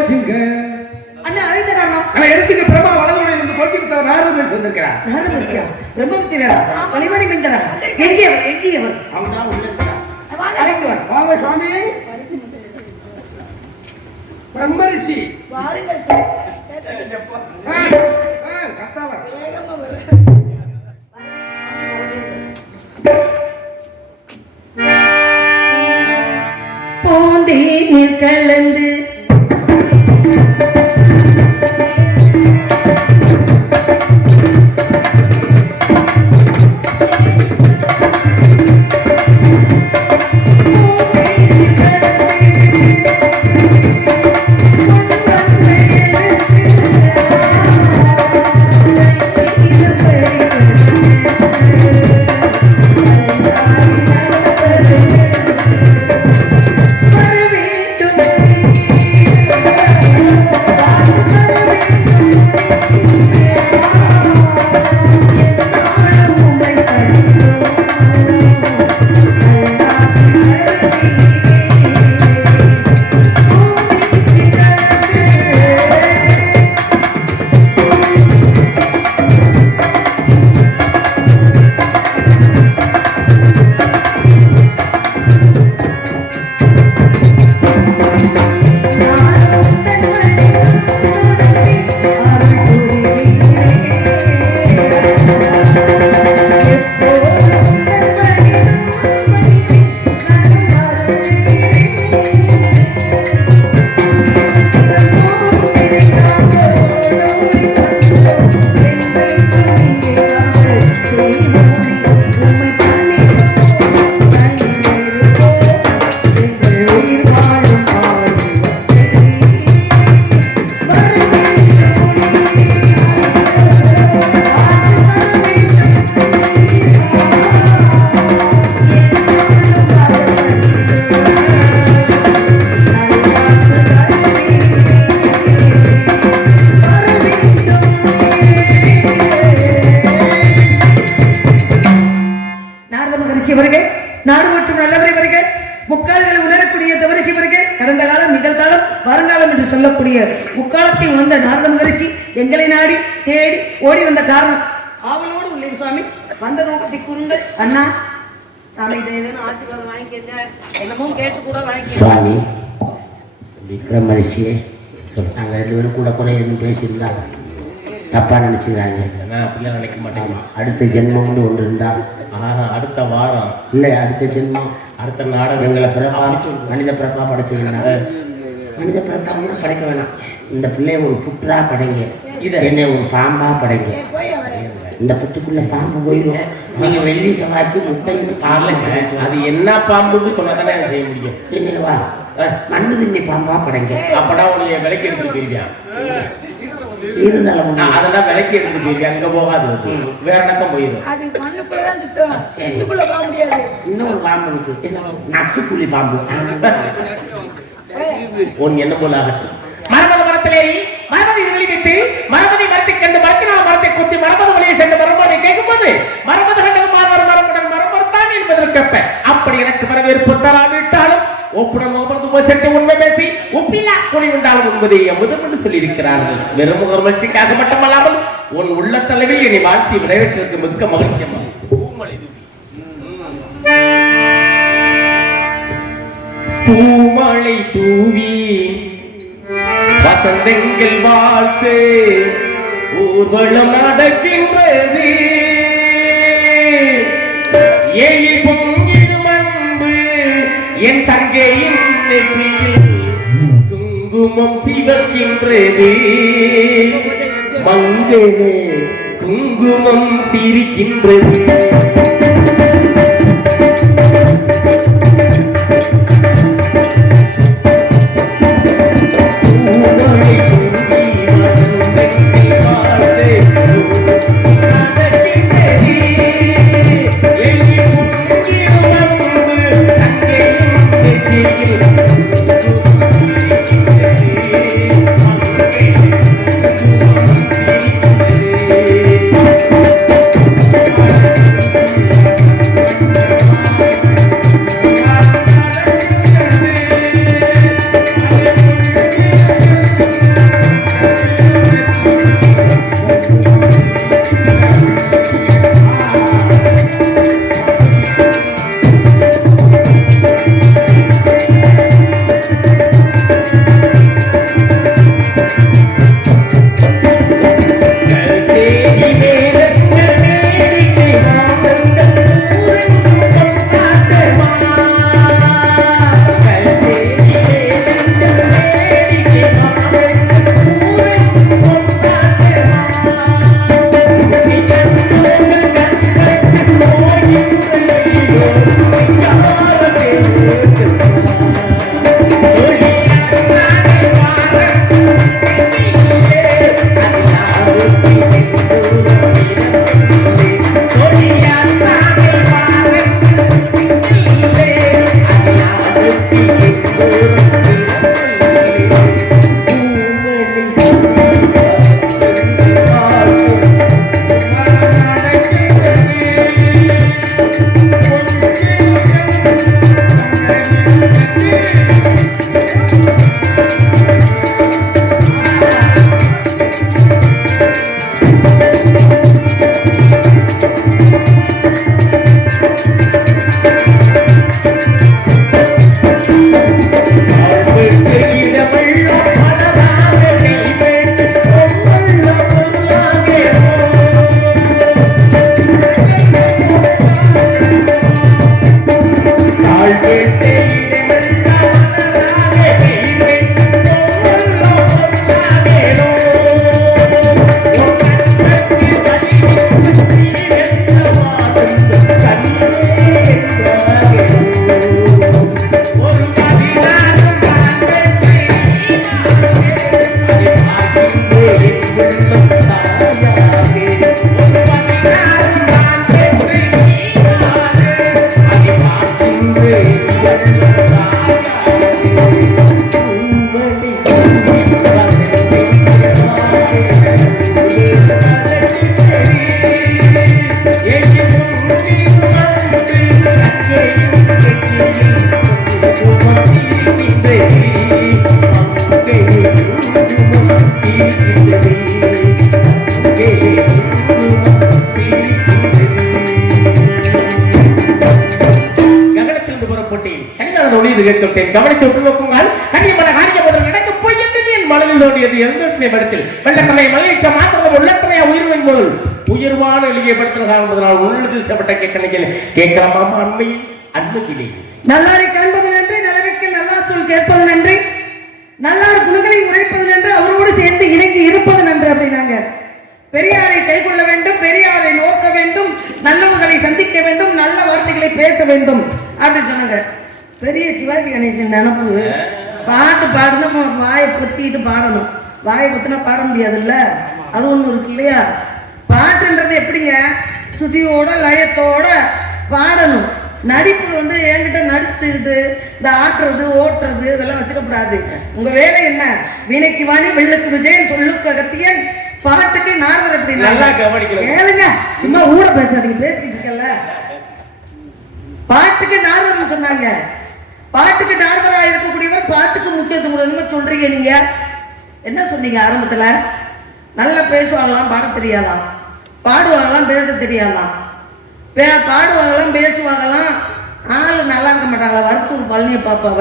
போச்சுங்க. அண்ணா அழைத்த காரணம் நான் எடுத்துக்க பிரபா வளர்ந்து வந்து கொட்டி விட்டார். நாரதர் வந்திருக்கிறார். நாரதர்சியா பிரம்மபுத்திரா பணிமணி மிந்தரா எங்கே அவர் அவங்க தான் உள்ள இருக்கிறார். அழைக்குவார். வாங்க சுவாமி. பிரம்மரிஷி வாருங்கள் சார். கத்தால வேகமா வரு. பூந்தேனில் கலந்து நாடு மற்றும் நல்லவரை வருக, முக்காலங்களை உணரக்கூடிய தவரிசி வருக, கடந்த காலம் நிகழ்காலம் வருங்காலம் என்று சொல்லக்கூடிய முக்காலத்தை உணர்ந்த நாரத மகரிஷி எங்களை நாடி தேடி ஓடி வந்த காரணம் ஆவலோடு உள்ளேன் சுவாமி. வந்த நோக்கத்தை கூறுங்கள். அண்ணா சாமி ஏதேனும் ஆசீர்வாதம் வாங்கிக்கங்க, என்னமோ கேட்டு கூட வாங்கிக்க. சுவாமி விக்ரம் மரிஷியே சொல்லிட்டாங்க, 2 பேரும் கூட கூட எதுவும் பேசியிருந்தாங்க, தப்பா நினைச்சுக்கிறாங்க. அப்படிலாம் நினைக்க மாட்டேங்க. அடுத்த ஜென்மம்னு ஒன்று இருந்தா அடுத்த வாரம் இல்லை, அடுத்த ஜென்மம் அடுத்த நாடகம் எங்களை பிறப்பா மனித பிறப்பா படைச்சிருந்தாங்க. மனித பிறப்பா படைக்க வேணாம், இந்த பிள்ளைய ஒரு புற்றா படைங்க, என்னை ஒரு பாம்பா படைங்க. இந்த புத்துக்குள்ள பாம்பு போயிடும். நீங்க வெள்ளி செவ்வாய்க்கு முட்டையும் பாம்பு, அது என்ன பாம்புன்னு சொன்னா தானே செய்ய முடியும். என்னவா மண்ணு திண்ணி பாம்பா படைங்க. அப்படா உன்னைய விலைக்கு எடுத்துட்டு போயிருவியா? இருந்தாலும் அதெல்லாம் விலைக்கு எடுத்துட்டு போயிருவியா? அங்க போகாது, வேற இடக்கம் போயிடும். அது மண்ணுக்குள்ளதான் சுத்தம், இதுக்குள்ள போக முடியாது. இன்னொரு பாம்பு இருக்கு, என்ன நட்டுக்குழி பாம்பு. உன் என்ன போல ஆகட்டும். மரபது மரத்திலேறி மரபதை வெளிவிட்டு மரபதை மரத்தை கண்டு மரத்தினால் மரத்தை குத்தி மரபது வழியை சென்று மரபதை கேட்கும்போது மரபது கண்டது மாறுவார் மரபுடன் மரபத்தான் என்பதற்கப்ப அப்படி எனக்கு வரவேற்பு தராவிட்டாலும் ஒப்புடன் ஒவ்வொரு சென்று உண்மை பேசி உப்பில்லா குழி உண்டாலும் என்பதை அமுதம் என்று சொல்லியிருக்கிறார்கள். வெறும் முகர்மட்சிக்காக மட்டுமல்லாமல் உன் உள்ள தலைவில் என்னை வாழ்த்தி விளைவிட்டிருக்கு மிக்க மகிழ்ச்சியம்மா. பூமழை தூவி வசந்தங்கள் வாழ்த்து ஊர்வலம் நடக்கின்றது, ஏழி பொங்கிடும் அன்பு என் தங்கையின் நெற்றியில் குங்குமம் சிவக்கின்றது, மங்களே குங்குமம் சிரிக்கின்றது. இது கேட்கிறேன் கவனித்து விட்டு நோக்குங்கள் கனியமன காரியப்படும் நடக்க போய் என்றது என் மனதில் தோன்றியது எந்த இடத்தில் வெள்ளக்கலை மலையற்ற மாற்றம் உள்ளத்தனை உயிர்வின் போது உயர்வான எளியப்படுத்தல் காரணத்தினால் உள்ளத்தில் செய்யப்பட்ட கேட்கலாமா அண்மையில் அன்புக்கிலே நல்லாரை காண்பது நன்றி நிலவைக்கு நல்லா சொல் கேட்பது நன்றி நல்லார் குணங்களை உரைப்பது நன்று அவரோடு சேர்ந்து இணங்கி இருப்பது நன்று அப்படின்னாங்க. பெரியாரை கைக்கொள்ள வேண்டும், பெரியாரை நோக்க வேண்டும், நல்லவர்களை சந்திக்க வேண்டும், நல்ல வார்த்தைகளை பேச வேண்டும் அப்படின்னு சொன்னாங்க. பெரிய சிவாஜி கணேசன் நினப்பு பாட்டு பாடணும், வாயை பொத்திட்டு பாடணும். வாயை பொத்தினா பாட முடியாதுல்ல, அது ஒண்ணு இருக்கு இல்லையா. பாட்டுன்றது எப்படிங்க, சுதியோட லயத்தோட பாடணும். நடிப்பு வந்து என்கிட்ட நடிச்சுக்கிட்டு இந்த ஆட்டுறது ஓட்டுறது இதெல்லாம் வச்சுக்கப்படாது. உங்க வேலை என்ன, வீணைக்கு வாணி வெள்ளுக்கு விஜயன் சொல்லுக்கு அகத்தியன் பாட்டுக்கு நாரதர் அப்படின்னு ஏழுங்க, சும்மா ஊட பேசாதீங்க, பேசிக்கிட்டு இருக்கல. பாட்டுக்கு நாரதர் சொன்னாங்க. பாட்டுக்கு நாரதரா இருக்கக்கூடியவர் பாட்டுக்கு முக்கியத்துவம் சொல்றீங்க. நீங்க என்ன சொன்னீங்க ஆரம்பத்துல? நல்லா பேசுவாங்களாம், பாட தெரியாதாம். பாடுவாங்களாம், பேச தெரியாதாம். பாடுவாங்களாம், பேசுவாங்களாம், ஆளு நல்லா இருக்க மாட்டாங்களா. வருத்தூர் பழனியை பாப்பாவ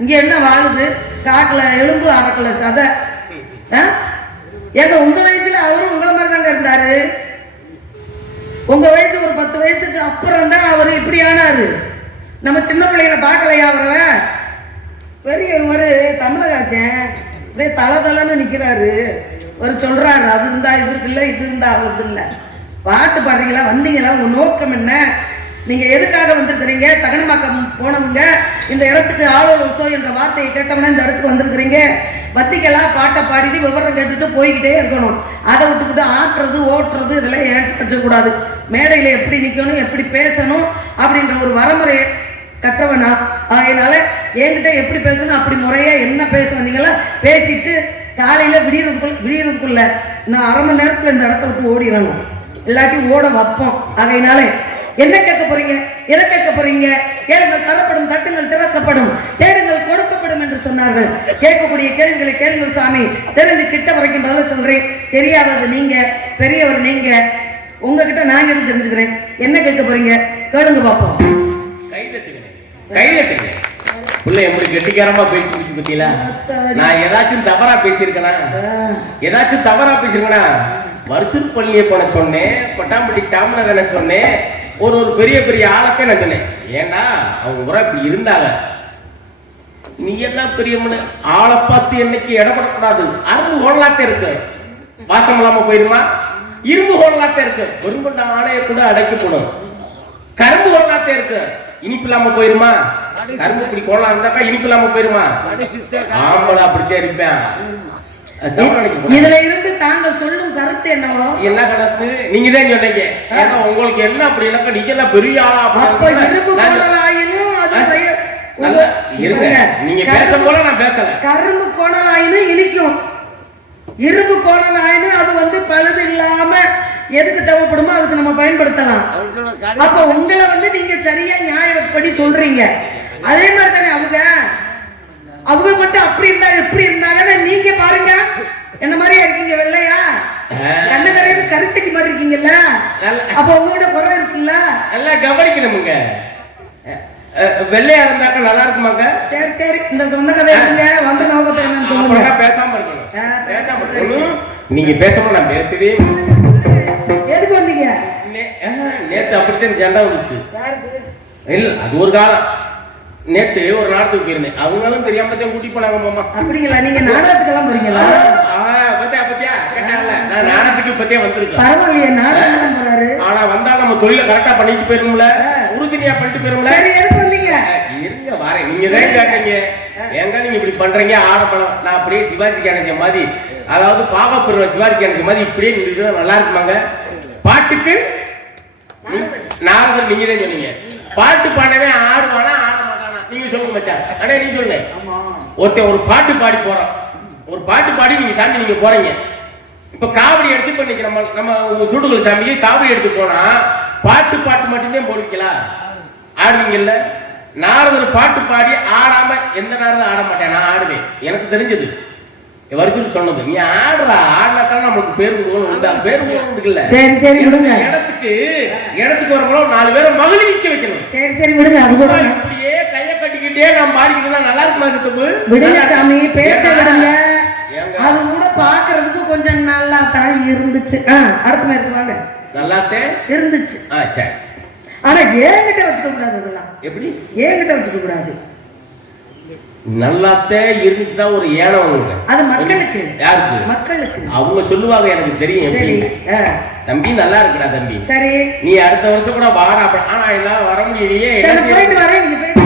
இங்க என்ன வாழுது, காக்கல எலும்பு அறக்கல சதை. ஏங்க உங்க வயசுல அவரும் உங்களை மாதிரி தாங்க இருந்தாரு. உங்க வயசு ஒரு 10 வயசுக்கு அப்புறம் தான் அவரு இப்படி ஆனாரு. நம்ம சின்ன பிள்ளைகளை பார்க்கலையா அவரை? பெரிய ஒரு தமிழகாசன் அப்படியே தலை நிக்கிறாரு. ஒரு சொல்றாரு, அது இருந்தா இது இருக்குல்ல, இது இருந்தா அது இல்லை. பாட்டு பாடுறீங்களா, வந்தீங்களா, உங்க நோக்கம் என்ன, நீங்க எதுக்காக வந்திருக்கிறீங்க? தகனமாக்கம் போனவங்க இந்த இடத்துக்கு ஆளோசோ என்ற வார்த்தையை கேட்டோம்னா இந்த இடத்துக்கு வந்திருக்கிறீங்க. வத்திகளா பாட்டை பாடிட்டு விவரம் கேட்டுட்டு போய்கிட்டே இருக்கணும். அதை விட்டுக்கிட்டு ஆட்டுறது ஓட்டுறது இதெல்லாம் ஏற்று வச்சக்கூடாது. மேடையில எப்படி நிக்கணும், எப்படி பேசணும் அப்படின்ற ஒரு வரமுறையை கற்றவனா. அதனால என்கிட்ட எப்படி பேசணும், அப்படி முறையா என்ன பேச வந்தீங்களா பேசிட்டு காலையில விடியறதுக்குள்ள நான் அரை மணி நேரத்துல இந்த இடத்த விட்டு ஓடிடணும், இல்லாட்டி ஓட வைப்போம். அதனால என்ன கேட்க போறீங்க, எதை கேட்க போறீங்க? கேளுங்கள் தரப்படும், தட்டுங்கள் திறக்கப்படும், தேடுங்கள் கொடுக்கப்படும் என்று சொன்னார்கள். கேட்கக்கூடிய கேள்விகளை கேளுங்கள் சாமி. தெரிஞ்சு கிட்ட வரைக்கும் பதில சொல்றேன். தெரியாதது நீங்க, பெரியவர் நீங்க, உங்ககிட்ட நான் எடுத்து தெரிஞ்சுக்கிறேன். என்ன கேட்க போறீங்க கேளுங்க பாப்போம். கைதட்டுங்க. புள்ள எப்படி கெட்டிக்காரமா பேசிட்டு பத்தியில நான் ஏதாச்சும் தவறா பேசியிருக்கேனா? ஏதாச்சும் தவறா பேசியிருக்கேனா? வருஷூர் பள்ளியை போன சொன்னேன், கொட்டாம்பட்டி சாமனகனை சொன்னேன், ஒரு பெரிய பெரிய ஆளத்தை நான் சொன்னேன். ஏன்னா அவங்க ஊரா இப்படி இருந்தாங்க. நீ என்ன பெரிய ஆளை பார்த்து என்னைக்கு இடப்படக்கூடாது. அரும்பு ஹோடலாத்தே இருக்கு, வாசம் இல்லாம போயிருமா? இரும்பு ஹோடலாத்தே இருக்கு, வெறுங்கொண்ட ஆணைய கூட அடைக்க போடும். கரும்பு ஹோடலாத்தே இருக்கு, இனிப்பு இல்லாம போயிருமா? கரும்பு இப்படி கோலா இருந்தாக்கா இனிப்பு இல்லாம போயிருமா? ஆம்பளை அப்படித்தான் இருப்பேன். இதுல இருந்து தாங்கள் சொல்லும் கருத்து என்னவோ? என்ன கருத்து? நீங்க தான் சொன்னீங்க. உங்களுக்கு என்ன அப்படி இல்ல, நீங்க எல்லாம் பெரிய ஆளா? அப்ப இரும்பு கோணலாயினும் அது இருங்க, நீங்க பேச போல நான் பேசல. கரும்பு கோணலாயினும் இனிக்கும், இரும்பு கோணலாயினும் அது வந்து பழுது இல்லாம எதுக்கு தேவைப்படுமோ அதுக்கு நம்ம பயன்படுத்தலாம். அப்ப உங்களை வந்து நீங்க சரியா நியாயப்படி சொல்றீங்க. அதே மாதிரி தானே அவங்க மட்டும் அப்படி இருந்தா எப்படி இருந்தாங்கன்னா நீங்க பாருங்க என்ன மாதிரியா இருக்கீங்க, வெள்ளையா கண்ண நிறைய கரிச்சட்டி மாதிரி இருக்கீங்கல்ல. அப்ப உங்களோட குறை இருக்குல்ல, எல்லாம் கவனிக்கணுமுங்க. வெள்ளையா இருந்தாக்க நல்லா இருக்குமாங்க? சரி சரி, இந்த சொந்த கதை இருக்குங்க, வந்து நோக்கத்தை என்னன்னு சொல்லுங்க. பேசாம இருக்கணும், பேசாம இருக்கணும். நீங்க பேசாம நான் பேசவே. எதுக்கு வந்தீங்க? நேத்து அப்படித்தான் ஜெண்டா வந்துச்சு. இல்ல அது ஒரு காலம். நேத்து ஒரு நாடகத்துக்கு போயிருந்தேன், அவங்களும் தெரியாம தான் கூட்டி போனாங்க மாமா. அப்படிங்களா? நீங்க நாடகத்துக்கெல்லாம் போறீங்களா? பத்தியா கேட்டாங்கல்ல, நான் நாடகத்துக்கு பத்தியா வந்திருக்கேன். பரவாயில்லையே, நாடகம் போறாரு. ஆனா வந்தா நம்ம தொழில கரெக்டா பண்ணிட்டு போயிரும்ல, உறுதுணையா பண்ணிட்டு போயிரும்ல. சரி, எதுக்கு வந்தீங்க? இருங்க வாரேன். நீங்க தான் கேட்டீங்க, ஏங்க நீங்க இப்படி பண்றீங்க ஆடப்படம். நான் அப்படியே சிவாஜி கணேசன் மாதிரி, அதாவது பாகப்பெருவ சிவாஜி கணேசன் மாதிரி இப்படியே நின்று நல்லா இருக்குமாங்க? பாட்டுக்கு நாரதர் நீங்க தான் சொன்னீங்க. பாட்டு பாடவே ஆடுவானா ஆட மாட்டானா? நீங்க சொல்லுங்க மச்சான். அடே நீ சொல்லுங்க. ஒருத்தன் ஒரு பாட்டு பாடி போறான், ஒரு பாட்டு பாடி நீங்க சாமி நீங்க போறீங்க. இப்ப காவடி எடுத்து இப்ப இன்னைக்கு நம்ம சுடுகுள் சாமிக்கு காவடி எடுத்து போனா பாட்டு மட்டும்தான் போடுவீங்களா? ஆடுவீங்கல்ல. நாரதர் பாட்டு பாடி ஆடாம எந்த நாரதர் ஆட மாட்டேன், நான் ஆடுவேன். எனக்கு தெரிஞ்சது வருஷம் சொன்னது. நீ ஆடுறா, ஆடினாத்தான் நமக்கு பேரு உண்டா? பேரு உண்டுல. சரி சரி விடுங்க. இடத்துக்கு வரவங்களும் 4 பேரை மகிழ்விக்க வைக்கணும். சரி சரி விடுங்க. அது கூட இப்படியே கைய கட்டி சொல்லிக்கிட்டே நான் பாடிக்கிட்டு தான் நல்லா இருக்குமா சித்தப்பு? விடுங்க சாமி, பேச்ச விடுங்க. ஏங்க? அது கூட பாக்குறதுக்கு கொஞ்சம் நல்லா தான் இருந்துச்சு. அடுத்த மாதிரி வாங்க. நல்லாத்தே இருந்துச்சு. சரி. ஆனா ஏங்கிட்ட வச்சுக்க கூடாது. அதெல்லாம் எப்படி ஏங்கிட்ட வச்சுக்க கூடாது. நல்லாத்தே இருந்துச்சுன்னா ஒரு ஏனம் உங்களுக்கு. அது மக்களுக்கு. யாருக்கு? மக்களுக்கு. அவங்க சொல்லுவாங்க, எனக்கு தெரியும். சரி. தம்பி நல்லா இருக்குடா தம்பி. சரி. நீ அடுத்த வருஷம் கூட வாடா. ஆனா எல்லாம் வர முடியலையே. போயிட்டு வரேன். நீங்க பேசுங்க.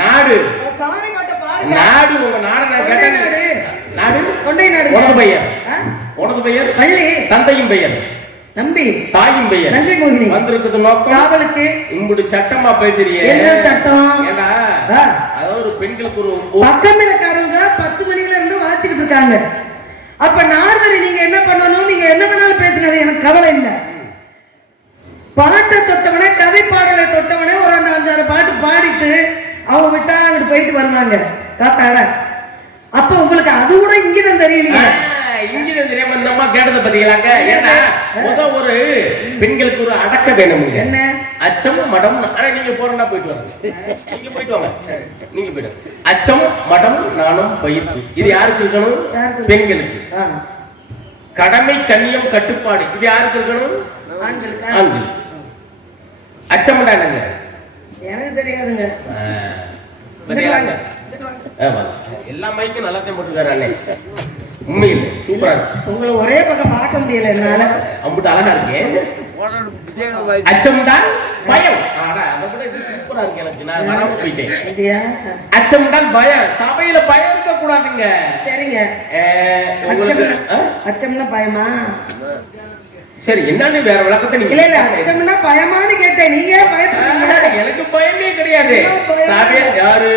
நாடு நாடு உங்க நாடு நான் கேட்டேன். நாடு கொண்டை நாடு. உனது பெயர்? உனது பெயர்? பள்ளி. தந்தையும் பெயர்? நம்பி. தாயும் பெயர்? நந்தி மோகினி. வந்திருக்குது நோக்கம் காவலுக்கு. இம்புடு சட்டமா பேசுறியே. என்ன சட்டம்? ஏண்டா அதாவது ஒரு பெண்களுக்கு ஒரு பக்கமிலக்காரங்க 10 மணில இருந்து வாச்சிக்கிட்டு இருக்காங்க. அப்ப நார்மலி நீங்க என்ன பண்ணணும்? நீங்க என்ன பண்ணாலும் பேசுங்க, அது எனக்கு கவலை இல்லை. பாட்டை தொட்டவனே, கதை பாடலை தொட்டவனே ஒரு 5-6 பாட்டு பாடிட்டு அவங்க விட்டா அங்கிட்டு போயிட்டு வருவாங்க காத்தாட. அப்ப உங்களுக்கு அது கூட இங்கதான் தெரியலையே. இங்கிதான் தெரியாம இந்த அம்மா கேட்டதை பாத்தீங்களாங்க. ஏன்னா ஒரு பெண்களுக்கு ஒரு அடக்க வேணுமுங்க. என்ன அச்சம் மடம். ஆனா நீங்க போறா போயிட்டு வாங்க. நீங்க போயிட்டு வாங்க. நீங்க போயிட்டு அச்சம் மடம் நானும் பயிர்ப்பு. இது யாருக்கு இருக்கணும்? பெண்களுக்கு. கடமை கண்ணியம் கட்டுப்பாடு இது யாருக்கு இருக்கணும்? ஆண்களுக்கு. அச்சம் என்னங்க? எனக்கு தெரியாதுங்க. எல்லா மைக்கும் நல்லா போட்டுருக்காரு அண்ணே. உண்மையில் சூப்பரா இருக்கு. உங்களை ஒரே பக்கம் பார்க்க முடியல என்னால. அம்புட்டு அழகா இருக்கு. அச்சம்டா பயம். சூப்பரா இருக்கு. எனக்கு நான் வராம போயிட்டேன். அச்சம்டா பயம். சபையில பயம் இருக்க கூடாதுங்க. சரிங்க. அச்சம்னா பயமா? சரி, என்னன்னு வேற விளக்கத்தை நீங்க. இல்ல அச்சம்னா பயமான்னு கேட்டேன். நீங்க பயப்படுறீங்க. எனக்கு பயமே கிடையாது. சாபியார் யாரு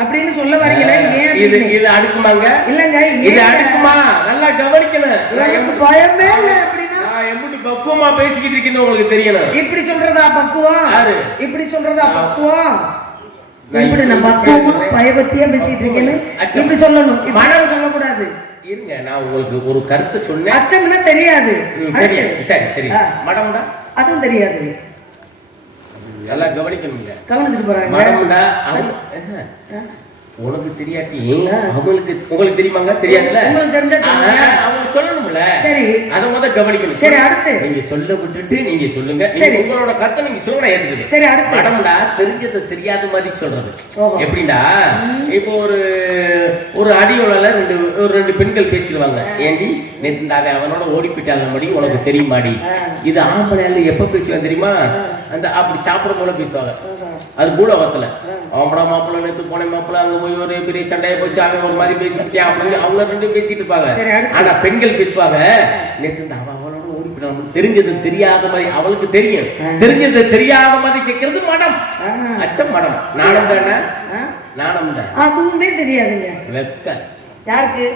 அப்படின்னு சொல்ல வரீங்களா? ஏன் இது இது அடுக்குமாங்க? இல்லங்க, இது அடுக்குமா? நல்லா கவனிக்கணும். எனக்கு பயமே இல்ல. அப்படினா நான் எப்படி பக்குவமா பேசிக்கிட்டு இருக்கேன்னு உங்களுக்கு தெரியணும். இப்படி சொல்றதா பக்குவம்? யாரு இப்படி சொல்றதா பக்குவம்? இப்படி நான் பக்குவமா பயபக்தியா பேசிட்டு இருக்கேன்னு இப்படி சொல்லணும். மனம் சொல்ல கூடாது. இருங்க, நான் உங்களுக்கு ஒரு கருத்து சொன்னேன். அச்சம்னா தெரியாது. சரி. மடம்டா அதுவும் தெரியாது. நல்லா கவனிக்கணுங்க. கவனிச்சுட்டு போறாங்க. மடம்டா உனக்கு தெரியாட்டி அவங்களுக்கு உங்களுக்கு தெரியுமாங்க? தெரியாதுல்ல. உங்களுக்கு தெரிஞ்சா அவங்க சொல்லணும்ல. சரி, அத முத கவனிக்கணும். சரி, அடுத்து நீங்க சொல்ல விட்டுட்டு நீங்க சொல்லுங்க. சரி, உங்களோட கருத்தை நீங்க சொல்ல ஏத்துக்குது. சரி, அடுத்து மடம்டா தெரிஞ்சது தெரியாத மாதிரி சொல்றது. எப்படின்னா இப்போ ஒரு அடியோல ரெண்டு பெண்கள் பேசிடுவாங்க. ஏண்டி நேத்து அவனோட ஓடி போயிட்டாங்க மடி உனக்கு தெரியுமாடி? இது ஆம்பளையால எப்ப பேசுவாங்க தெரியுமா? அந்த அப்படி சாப்பிடும் போல பேசுவாங்க. அது பூலோகத்துல ஆம்பளை மாப்பிள்ள நேத்து போன மாப்பிள்ள அங்க போய் ஒரு பெரிய சண்டையை போச்சு அவன் ஒரு மாதிரி பேசிக்கிட்டே அவங்க ரெண்டு பேசிட்டு இருப்பாங்க. ஆனா பெண்கள் பேசுவாங்க நேத்து அவளோட ஓடி போயிட்டாங்க தெரிஞ்சது தெரியாத மாதிரி அவளுக்கு தெரியும். தெரிஞ்சது தெரியாத மாதிரி கேட்கறது மடம். அச்சம் மடம். நாணம் தானே? நாணம் தான். அதுவுமே தெரியாதுங்க. வெக்க யாருக்கு?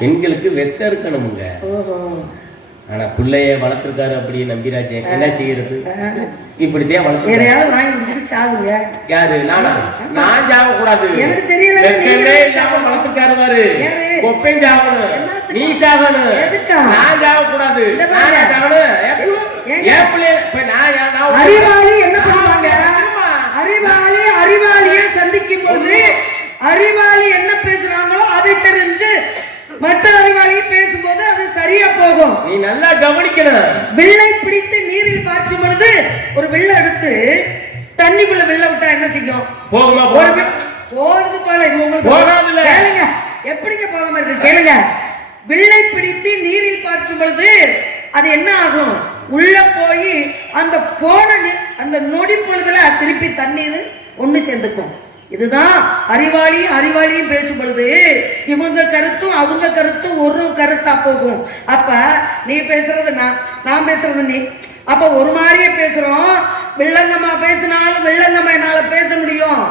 பெண்களுக்கு வெக்க இருக்கணுமுங்க. ஆனா பிள்ளைய வளர்த்துருக்காரு அப்படியே நம்பிராஜே என்ன செய்யறது? இப்படித்தான் வளர்த்து சாவுங்க. யாரு? நான் சாவ கூடாது. எனக்கு தெரியல. வளர்த்துருக்காரு பாரு. கொப்பையும் சாவணும், நீ சாவணும். நான் சாவ கூடாது. அறிவாளி என்ன பண்ணுவாங்க? அறிவாளியை சந்திக்கும் பொழுது அறிவாளி என்ன பேசுறாங்களோ அதை தெரிஞ்சு மற்ற அறிவாளியை பேசும்போது அது சரியா போகும். நீ நல்லா கவனிக்கணும். வில்லை பிடித்து நீரில் பாய்ச்சும் பொழுது ஒரு வில்லை எடுத்து தண்ணிக்குள்ள வில்லை விட்டா என்ன செய்யும்? போகுமா? போறது போல. இது உங்களுக்கு போகாதுல. கேளுங்க, எப்படிங்க போகாம இருக்கு? கேளுங்க. வில்லை பிடித்து நீரில் பாய்ச்சும் பொழுது அது என்ன ஆகும்? உள்ள போய் அந்த போன அந்த நொடி பொழுதுல திருப்பி தண்ணீர் ஒண்ணு சேர்ந்துக்கும். இதுதான் அறிவாளியும் பேசும் பொழுது இவங்க கருத்தும் அவங்க கருத்தும் ஒரு கருத்தா போகும். அப்ப நீ பேசுறது நான் பேசுறது நீ, அப்ப ஒரு மாதிரியே பேசுறோம். வில்லங்கமா பேசினாலும் வில்லங்கமா என்னால பேச முடியும்,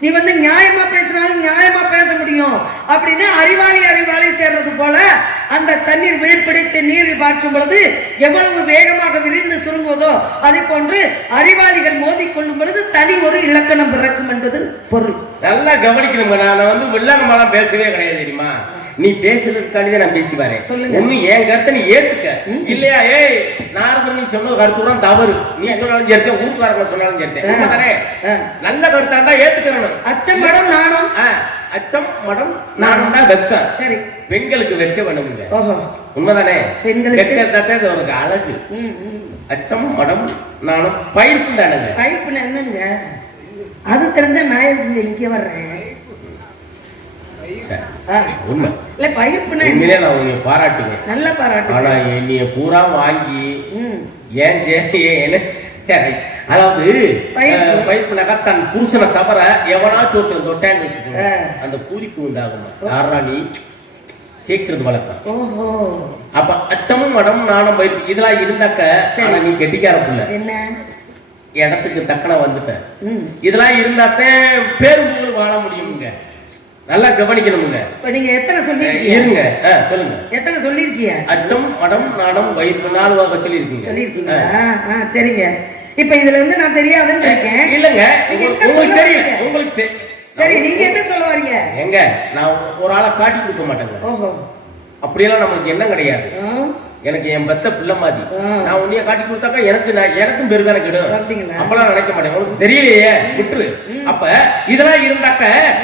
நீ நியாயமா பேசினாலும் நியாயமா பேச முடியும். அப்படின்னு அறிவாளி சேர்றது போல அந்த தண்ணீர் விழிப்பிடித்து நீரில் பாய்ச்சும் பொழுது எவ்வளவு வேகமாக விரிந்து சுருங்குவதோ அதை போன்று அறிவாளிகள் மோதி கொள்ளும் பொழுது தனி ஒரு இலக்கணம் பிறக்கும் என்பது பொருள். நல்லா கவனிக்கணுங்க. நான் வில்லங்கமாலாம் பேசவே கிடையாது தெரியுமா. நீ பேசுறதுக்காண்டி நான் பேசி வரேன். சொல்லுங்க. ஒண்ணு என் கருத்தை நீ ஏத்துக்க இல்லையா? ஏய் நாரதர் நீ சொன்னது கருத்து தான் தவறு. நீ சொன்னாலும் சேர்த்தேன், ஊர்க்காரங்க சொன்னாலும் சேர்த்தேன். நல்ல கருத்தாண்டா ஏத்துக்கிறணும். அச்சம் மடம் நாணம், அச்சம் மடம் நாணம் தான் வெக்கம். சரி, பெண்களுக்கு வெக்க வேணுங்க. ஓஹோ, உண்மைதானே? பெண்களுக்கு வெக்கத்தை ஒரு அழகு. அச்சம் மடம் நாணம் பயிர்ப்பு தானுங்க. பயிர்ப்பு என்னங்க அது தெரிஞ்சா நான் இங்க வர்றேன். உண்மை இல்ல பயிர்ப்புனா உண்மையிலே நான் உன்னை பாராட்டுவேன். நல்ல பாராட்டு. ஆனா நீ பூரா வாங்கி ஏன் என்ன சரி, அதாவது பயிர்ப்புனாக்கா தன் புருஷனை தவிர எவனாச்சும் ஒருத்தன் தொட்டான்னு வச்சுக்கோங்க, அந்த பூரிப்பு உண்டாகும். யாரா நீ கேட்கறது வழக்கம். ஓஹோ, அப்ப அச்சமும் மடமும் நானும் பயிர்ப்பு இதெல்லாம் இருந்தாக்க நீ கெட்டிக்கார புள்ள, என்ன இடத்துக்கு தக்கன வந்துட்ட. இதெல்லாம் இருந்தாத்தான் பேருந்து வாழ முடியுங்க. நல்லா கவனிக்கணுங்க. இப்ப நீங்க எத்தனை சொல்லிருக்கீங்க? இருங்க, சொல்லுங்க. எத்தனை சொல்லிருக்கீங்க? அச்சம் மடம் நாடம் வயிற்று 4 வகை சொல்லிருக்கீங்க. சரிங்க. இப்ப இதுல நான் தெரியாதுன்னு இருக்கேன். இல்லங்க, உங்களுக்கு தெரியும். உங்களுக்கு சரி, நீங்க என்ன சொல்ல வரீங்க? எங்க நான் ஒரு ஆளை காட்டி கொடுக்க மாட்டேங்க. ஓஹோ, அப்படியெல்லாம் நமக்கு என்ன கிடையாது. எனக்கு என் பெத்த பிள்ளை மாதிரி நான் உன்னைய காட்டி கொடுத்தாக்கா எனக்கும் பெருதான கெடும். அப்பெல்லாம் நினைக்க மாட்டேன். உனக்கு தெரியலையே விட்டுரு. அப்ப இதெல்லாம் இருந்தாக்க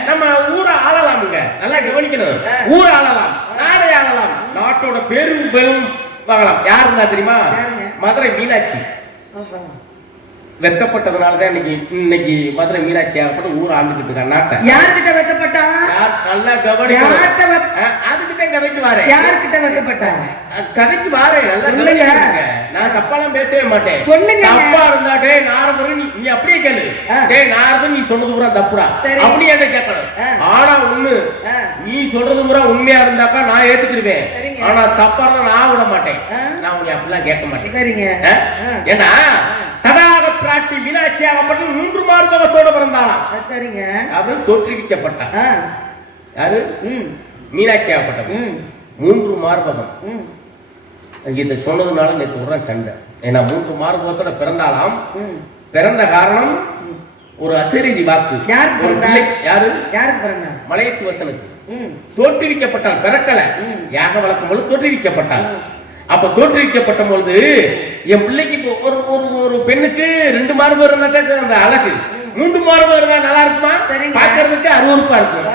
நம்ம ஊரை ஆளலாமுங்க. நல்லா கவனிக்கணும். ஊரை ஆளலாம், நாடை ஆளலாம், நாட்டோட பெரும் வாங்கலாம். யாரு இருந்தா தெரியுமா? மதுரை மீனாட்சி. வெக்கப்பட்டதுனாலதான் இன்னைக்கு மதுரை மீனாட்சி ஆகப்பட்ட ஊர் ஆண்டுகிட்டு இருக்காங்க நாட்டை. யாருக்கிட்ட வெக்கப்பட்டா? நல்லா கவனிக்கணும். அதுக்குதான் கதைக்கு வாரேன். யாருக்கிட்ட வெக்கப்பட்டா? கதைக்கு வாரேன். நல்லா கவனிக்கணுங்க. நான் தப்பாலாம் பேசவே மாட்டேன். சொல்லுங்க. தப்பா இருந்தாட்டே நாரதர் நீ அப்படியே கேளு. டேய் நாரதர் நீ சொன்னது பூரா தப்புடா அப்படியே கேட்கணும். ஆனா ஒண்ணு, நீ சொல்றது பூரா உண்மையா இருந்தாக்கா நான் ஏத்துக்கிடுவேன். ஆனா தப்பா இருந்தா நான் விட மாட்டேன். நான் உன்னை அப்படிலாம் கேட்க மாட்டேன். சரிங்க. ஏன்னா தடாக பிராட்டி மீனாட்சி ஆகப்பட்டு 3 மார்பகத்தோட பிறந்தாளாம். சரிங்க. அவள் தோற்றுவிக்கப்பட்டாள். யாரு? மீனாட்சி ஆகப்பட்டவள் 3 மார்பகம். இத சொன்னதுனால நேற்று ஒரு சண்டை. ஏன்னா 3 மார்பகத்தோட பிறந்தாலாம். பிறந்த காரணம் ஒரு அசரீரி வாக்கு. யாருக்கு பிறந்தா? மலையத்து வசனுக்கு தோற்றுவிக்கப்பட்டாள். பிறக்கல, யாக வளர்க்கும் போது தோற்றுவிக்கப்பட்டாள். அப்ப தோற்றுவிக்கப்பட்ட பொழுது என் பிள்ளைக்கு ஒரு பெண்ணுக்கு 2 மார்பு இருந்தா அந்த அழகு, 3 மார்பு இருந்தா நல்லா இருக்குமா? பார்க்கறதுக்கு அருவருப்பா இருக்கும்.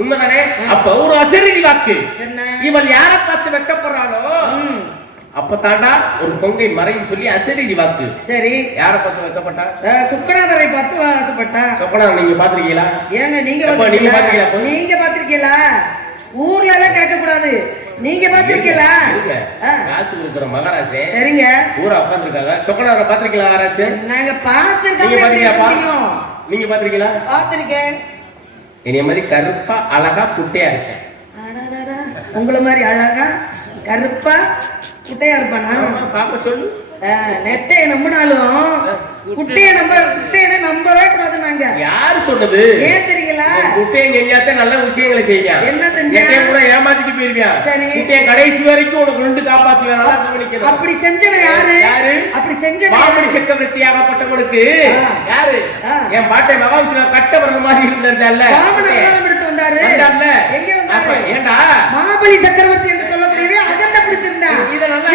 உண்மைதானே? அப்ப ஒரு அசரீரி வாக்கு. இவள் யாரை பார்த்து வெக்கப்படுறாளோ அப்பதாண்டா ஒரு பொங்கை மறைன்னு சொல்லி அசரீரி வாக்கு. சரி, யாரை பார்த்து வெக்கப்பட்டா? சுக்கராதரை பார்த்து ஆசைப்பட்டா. சுக்கராதர் நீங்க பாத்திருக்கீங்களா? ஏங்க நீங்க பாத்திருக்கீங்களா? நீங்க பாத்திருக்கீங்களா? ஊர்ல எல்லாம் கேட்க கூடாது. நீங்க பாத்திருக்கீங்களா? காசு கொடுக்குற மகாராஜே. சரிங்க. ஊரா உட்கார்ந்திருக்காங்க. சொக்கனாரை பாத்திருக்கீங்களா? ஆராய்ச்சி நாங்க பாத்திருக்கோம். நீங்க பாத்திருக்கீங்களா? பாத்திருக்கேன். என்னைய மாதிரி கருப்பா அழகா குட்டையா இருக்கேன். உங்களை மாதிரி அழகா கருப்பா குட்டையா இருப்பானா? பாப்பா சொல்லு. நெட்டைய நம்பினாலும் குட்டைய நம்பவே கூடாது. நாங்க யாரு சொன்னது? ஏன் தெரியல? குட்டையை செஞ்சாத்தே நல்ல விஷயங்களை செய்வான். என்ன செஞ்சா கூட ஏமாத்திட்டு போயிருவியான். சரி, குட்டைய கடைசி வரைக்கும் உனக்கு 2 காப்பாத்துவேன். நல்லா கவனிக்கணும். அப்படி செஞ்சவன் யாரு? அப்படி செஞ்சவன் மாமணி சக்கரவர்த்தி ஆகப்பட்டவனுக்கு யாரு? என் பாட்டை மகாவிஷ்ணு கட்டவரது மாதிரி இருந்தார்ல. வாமனம் எடுத்து வந்தாரு. எங்க வந்தாரு? ஏண்டா மகாபலி சக்கரவர்த்தி என்று சொல்லக்கூடியவே அகண்ட பிடிச்சிருந்தா.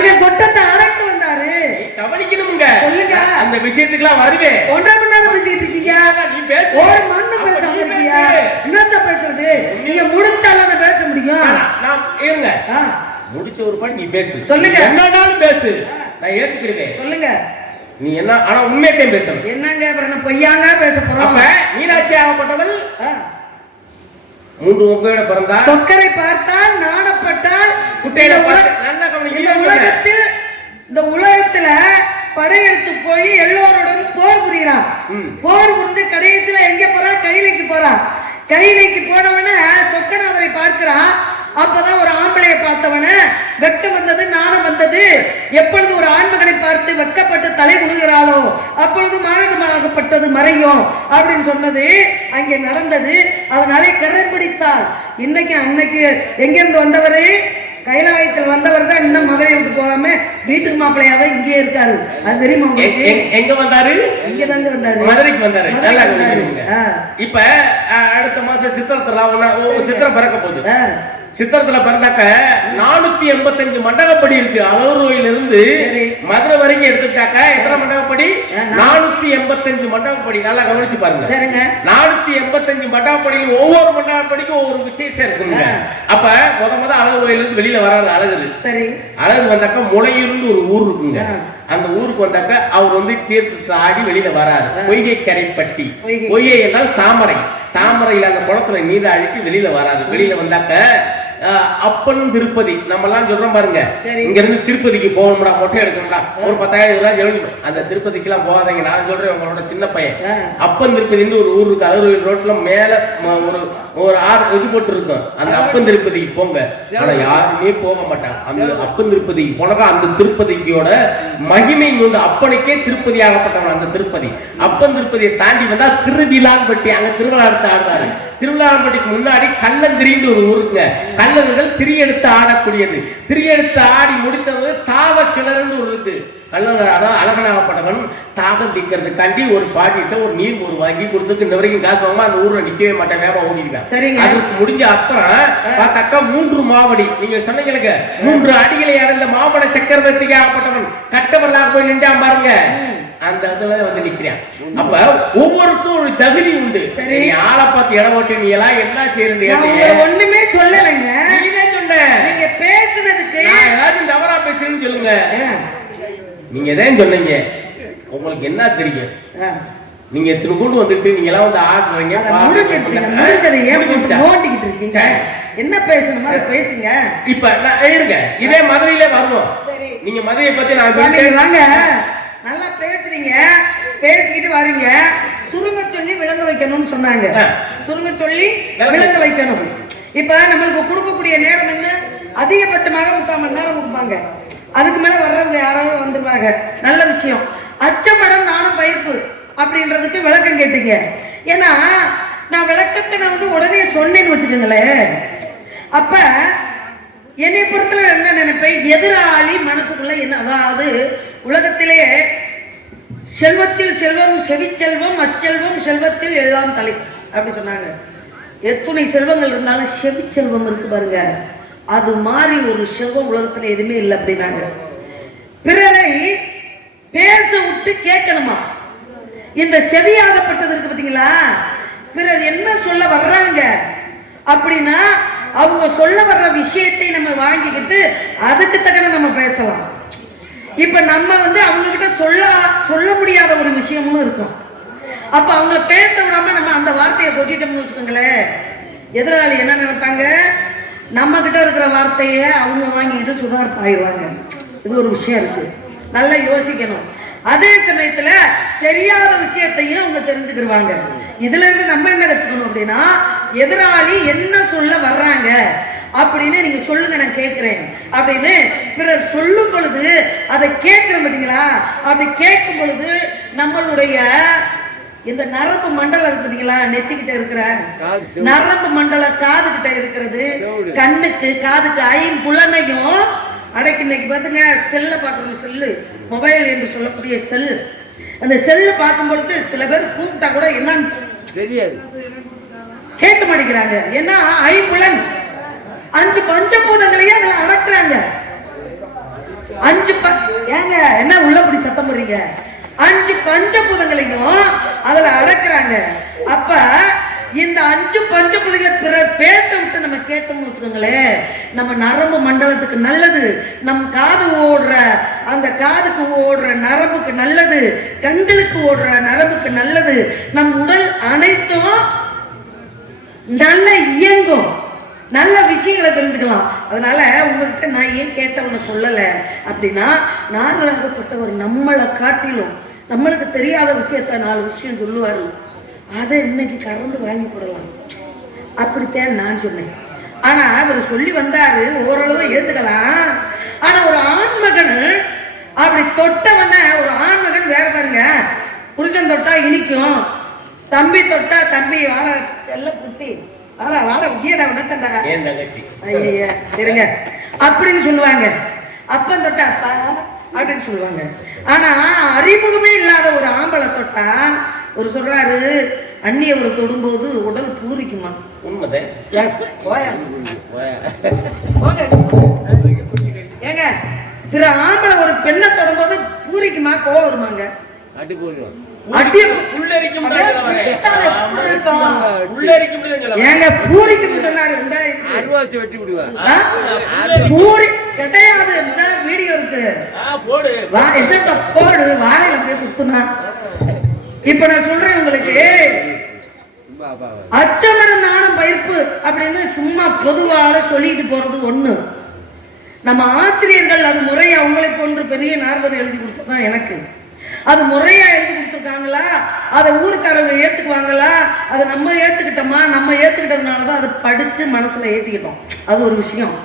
இவன் கொட்டத்தை அடக்கு வந்தாரு. கவனிக்கணும்ங்க. சொல்லுங்க. அந்த விஷயத்துக்குலாம் வருவேன். 1.5 மணி நேரம் பேசிட்டு இருக்கீங்க. நீ பேச ஒரு மண்ணு பேச முடியல. என்னத்த பேசுறது? நீங்க முடிச்சால பேச முடியும். நான் இருங்க. முடிச்ச ஒரு பாட்டு நீ பேசு. சொல்லுங்க. என்னனாலும் பேசு, நான் ஏத்துக்கிறேன். சொல்லுங்க. நீ என்ன ஆனா உண்மையையும் பேசணும். என்னங்க அப்புறம் பொய்யாங்க பேச போறோம். அப்ப மீனாட்சி ஆகப்பட்டவள் 3 உங்களோட பிறந்தா. சொக்கரை பார்த்தால் நாணப்பட்டால் குட்டையில நல்ல கவனிக்க. இந்த உலகத்துல படையெடுத்து போய் போய் எல்லோரோடும் போர் புரிகிறான். போர் புரிஞ்சு கடைசியில எங்க போறா? கைலைக்கு போறான். கைலைக்கு போனவன சொக்கநாதரை பார்க்கிறான். அப்பதான் ஒரு ஆம்பளைய பார்த்தவன வெட்கம் வந்தது, நாணம் வந்தது. எப்பொழுது ஒரு ஆண்மகனை பார்த்து வெட்கப்பட்டு தலை குடுகிறாளோ அப்பொழுது மாரகமாகப்பட்டது மறையும் அப்படின்னு சொன்னது அங்கே நடந்தது. அதனால கரண் பிடித்தாள். இன்னைக்கு அன்னைக்கு எங்கிருந்து வந்தவரு? கைலாயத்தில் வந்தவர் தான் இன்னும் மதுரை விட்டு போகாம வீட்டுக்கு மாப்பிள்ளையாவே இங்கே இருக்காரு. அது தெரியுமா உங்களுக்கு? எங்க வந்தாரு? இங்கதாங்க வந்தாரு, மதுரைக்கு வந்தாரு. இப்ப அடுத்த மாசம் சித்திரை பிறக்க போகுது. சித்திரத்துல பிறந்தாக்க 485 மண்டகப்படி இருக்கு. அலூர்ல இருந்து மதுரை வரைக்கும் எடுத்துட்டாக்க எத்தனை மண்டகப்படி? 485 மண்டகப்படி. நல்லா கவனிச்சு பாருங்க. 485 மண்டகப்படியில் ஒவ்வொரு மண்டகப்படிக்கும் ஒவ்வொரு விசேஷம் இருக்குங்க. அப்ப முத அழகு இருந்து வெளியில வராது அழகு. அழகு வந்தாக்க முளையூர்னு ஒரு ஊர் இருக்குங்க. அந்த ஊருக்கு வந்தாக்க அவர் வந்து தீர்த்தத்தை ஆடி வெளியில வராரு. பொய்கை கரைப்பட்டி. பொய்கை என்றால் தாமரை. தாமரையில அந்த குளத்துல நீரை அழித்து வெளியில வராது. வெளியில வந்தாக்க அப்பன் திருப்பதி நம்ம எல்லாம் சொல்றோம் பாருங்க. இங்க இருந்து திருப்பதிக்கு போகணும்டா, மொட்டை எடுக்கணும்டா, ஒரு 10,000 ரூபாய் எழுதணும். அந்த திருப்பதிக்கு எல்லாம் போகாதீங்க. நான் சொல்றேன் உங்களோட சின்ன பையன். அப்பன் திருப்பதின்னு ஒரு ஊர் இருக்கு. அலூர் ரோட்ல மேல ஒரு 6 இது போட்டு இருக்கும். அந்த அப்பன் திருப்பதிக்கு போங்க. ஆனா யாருமே போக மாட்டாங்க. அந்த அப்பன் திருப்பதிக்கு போனப்ப அந்த திருப்பதிக்கோட மகிமை உண்டு. அப்பனுக்கே திருப்பதி ஆகப்பட்டவன் அந்த திருப்பதி. அப்பன் திருப்பதியை தாண்டி வந்தா திருவிழான்பட்டி. அங்க திருவிழா எடுத்து ஆடுறாரு. திருவிழான்பட்டிக்கு முன்னாடி கல்லந்திரின்னு ஒரு ஊருங்க. கல்லர்கள் திரியெடுத்து ஆடக்கூடியது. திரியெடுத்து ஆடி முடித்தது தாக கிணறுன்னு ஒரு இருக்கு. கல்லவர் அதான் அழகனாகப்பட்டவன் தாகம் தீக்கிறதுக்காண்டி ஒரு பாட்டிட்ட ஒரு நீர் ஒரு வாங்கி கொடுத்துட்டு இந்த வரைக்கும் காசு வாங்க அந்த ஊர்ல நிக்கவே மாட்டேன், வேகமா ஓடிடுவேன். அதுக்கு முடிஞ்ச அப்புறம் பார்த்தாக்கா 3 மாவடி. நீங்க சொன்னீங்களுக்கு 3 அடிகளை அடைந்த மாவட சக்கரவர்த்திக்கு ஆகப்பட்டவன் கட்டவர்களாக போய் நின்றா பாருங்க. அந்த இடத்துல வந்து நிக்கிறேன். அப்ப ஒவ்வொருக்கும் ஒரு தகுதி உண்டு. சரி, ஆளை பார்த்து இடம் ஓட்டு நீ எல்லாம் என்ன செய்யறது? ஒண்ணுமே சொல்லலைங்க. நீதான் சொன்ன. நீங்க பேசுனதுக்கு நான் ஏதாச்சும் தவறா பேசுறேன்னு சொல்லுங்க. நீங்க தான் சொன்னீங்க. உங்களுக்கு என்ன தெரியும்? நீங்க திருக்கூண்டு வந்துட்டு நீங்க எல்லாம் வந்து ஆடுறீங்க. என்ன பேசணுமோ அதை பேசுங்க. இப்ப நான் இருங்க. இதே மதுரையில வருவோம். நீங்க மதுரையை பத்தி நான் வாங்க. நல்லா பேசுறீங்க, பேசிக்கிட்டு வரீங்க. சுருங்க சொல்லி விளங்க வைக்கணும்னு சொன்னாங்க. சுருங்க சொல்லி விளங்க வைக்கணும். இப்ப நம்மளுக்கு கொடுக்கக்கூடிய நேரம் என்ன? அதிகபட்சமாக 3/4 மணி நேரம் கொடுப்பாங்க. அதுக்கு மேல வர்றவங்க யாராவது வந்துருவாங்க. நல்ல விஷயம். அச்சமடம் நானும் பயிர்ப்பு அப்படின்றதுக்கு விளக்கம் கேட்டீங்க. ஏன்னா நான் விளக்கத்தை நான் வந்து உடனே சொன்னேன்னு வச்சுக்கோங்களேன். அப்ப என்னை பொறுத்தல என்ன நினைப்பேன்? எதிராளி மனசுக்குள்ள என்ன? அதாவது உலகத்திலே செல்வத்தில் செல்வம் செவிச்செல்வம் அச்செல்வம் செல்வத்தில் எல்லாம் தலை அப்படி சொன்னாங்க. எத்துணை செல்வங்கள் இருந்தாலும் செவிச்செல்வம் இருக்கு பாருங்க, அது மாதிரி ஒரு செல்வம் உலகத்துல எதுவுமே இல்லை அப்படின்னாங்க. பிறரை பேச விட்டு கேட்கணுமா? இந்த செவியாகப்பட்டது இருக்கு பாத்தீங்களா? பிறர் என்ன சொல்ல வர்றாங்க அப்படின்னா அவங்க சொல்ல வர்ற விஷயத்தை நம்ம வாங்கிக்கிட்டு அதுக்கு தக்கன நம்ம பேசலாம். இப்ப நம்ம வந்து அவங்க கிட்ட சொல்ல முடியாத ஒரு விஷயமும் இருக்கும். அப்ப அவங்க பேச விடாம நம்ம அந்த வார்த்தையை கொட்டிட்டோம்னு வச்சுக்கோங்களேன், எதிராளி என்ன நினைப்பாங்க? நம்ம கிட்ட இருக்கிற வார்த்தைய அவங்க வாங்கிட்டு சுதாரிப்பாயிருவாங்க. இது ஒரு விஷயம் இருக்கு, நல்லா யோசிக்கணும். அதே சமயத்துல தெரியாத விஷயத்தையும் அவங்க தெரிஞ்சுக்கிடுவாங்க. இதுல இருந்து நம்ம என்ன கத்துக்கணும் அப்படின்னா, எதிராளி என்ன சொல்ல வர்றாங்க அப்படின்னு நீங்க சொல்லுங்க, நான் கேட்கிறேன் அப்படின்னு பிறர் சொல்லும் பொழுது அதை கேட்கிறோம் பார்த்தீங்களா? அப்படி கேட்கும் பொழுது நம்மளுடைய இந்த நரம்பு மண்டலம் இருக்கு பார்த்தீங்களா, நெத்திக்கிட்ட இருக்கிற நரம்பு மண்டலம் காது கிட்ட இருக்கிறது, கண்ணுக்கு காதுக்கு ஐம்புலனையும் அடைக்கு. இன்னைக்கு பாத்துங்க செல்ல பாக்குறோம், செல்லு மொபைல் என்று சொல்லக்கூடிய செல். அந்த செல்லு பார்க்கும் பொழுது சில பேர் கூப்பிட்டா கூட என்னன்னு தெரியாது, கேட்க மாட்டேங்கிறாங்க. ஏன்னா ஐம்புலன் 5 பஞ்சபூதங்களையே அதில் அடக்குறாங்க. 5 ஏங்க என்ன உள்ளபடி சத்தம் போடுறீங்க? 5 பஞ்சபூதங்களையும் அதுல அடக்குறாங்க. அப்ப இந்த 5 பஞ்சபூதங்களை பிறர் பேச விட்டு நம்ம கேட்டோம்னு வச்சுக்கோங்களேன், நம்ம நரம்பு மண்டலத்துக்கு நல்லது, நம் காது ஓடுற அந்த காதுக்கு ஓடுற நரம்புக்கு நல்லது, கண்களுக்கு ஓடுற நரம்புக்கு நல்லது, நம் உடல் அனைத்தும் நல்ல இயங்கும், நல்ல விஷயங்களை தெரிஞ்சுக்கலாம். அதனால உங்ககிட்ட நான் ஏன் கேட்டவனை சொல்லலை அப்படின்னா, நாகராகப்பட்டவர் நம்மளை காட்டிலும் நம்மளுக்கு தெரியாத விஷயத்த 4 விஷயம் சொல்லுவாரு, அதை இன்னைக்கு கறந்து வாங்கி போடலாம் அப்படித்தான் நான் சொன்னேன். ஆனா அவர் சொல்லி வந்தாரு, ஓரளவு ஏத்துக்கலாம். ஆனா ஒரு ஆண்மகன் அப்படி தொட்டவன, ஒரு ஆண்மகன் வேற பாருங்க, புருஷன் தொட்டா இனிக்கும், தம்பி தொட்டா தம்பி வாழ செல்ல குத்தி வாழ உடத்தண்டா ஐயா இருங்க அப்படின்னு சொல்லுவாங்க. அப்பன் தொட்டா அப்பா அப்படின்னு சொல்லுவாங்க. ஆனா அறிமுகமே இல்லாத ஒரு ஆம்பளை தொட்டா ஒரு சொல்றாரு, அண்ணிய ஒரு தொடும்போது உடல் பூரிக்குமா. ஏங்க திரு ஆம்பளை ஒரு பெண்ணை தொடும்போது பூரிக்குமா, கோவம் வருமாங்க? ஏங்க பூரிக்கும் சொன்னாரு, பூரி கிடையாது, வீடியோ இருக்கு போடு, வாழையில அப்படியே குத்துனா. இப்ப நான் சொல்றேன் உங்களுக்கு, அச்சமர நாணம் பயிர்ப்பு அப்படின்னு சும்மா பொதுவாக சொல்லிட்டு போறது ஒண்ணு. நம்ம ஆசிரியர்கள் அது முறையை அவங்களை போன்று பெரிய நார்வதை எழுதி கொடுத்ததான் எனக்கு. அது முறையா எழுதி கொடுத்துருக்காங்களா, அதை ஊருக்காரங்க ஏத்துக்குவாங்களா, அதை நம்ம ஏத்துக்கிட்டோமா, நம்ம ஏத்துக்கிட்டதுனாலதான் அதை படிச்சு மனசுல ஏத்திக்கிட்டோம். அது ஒரு விஷயம்.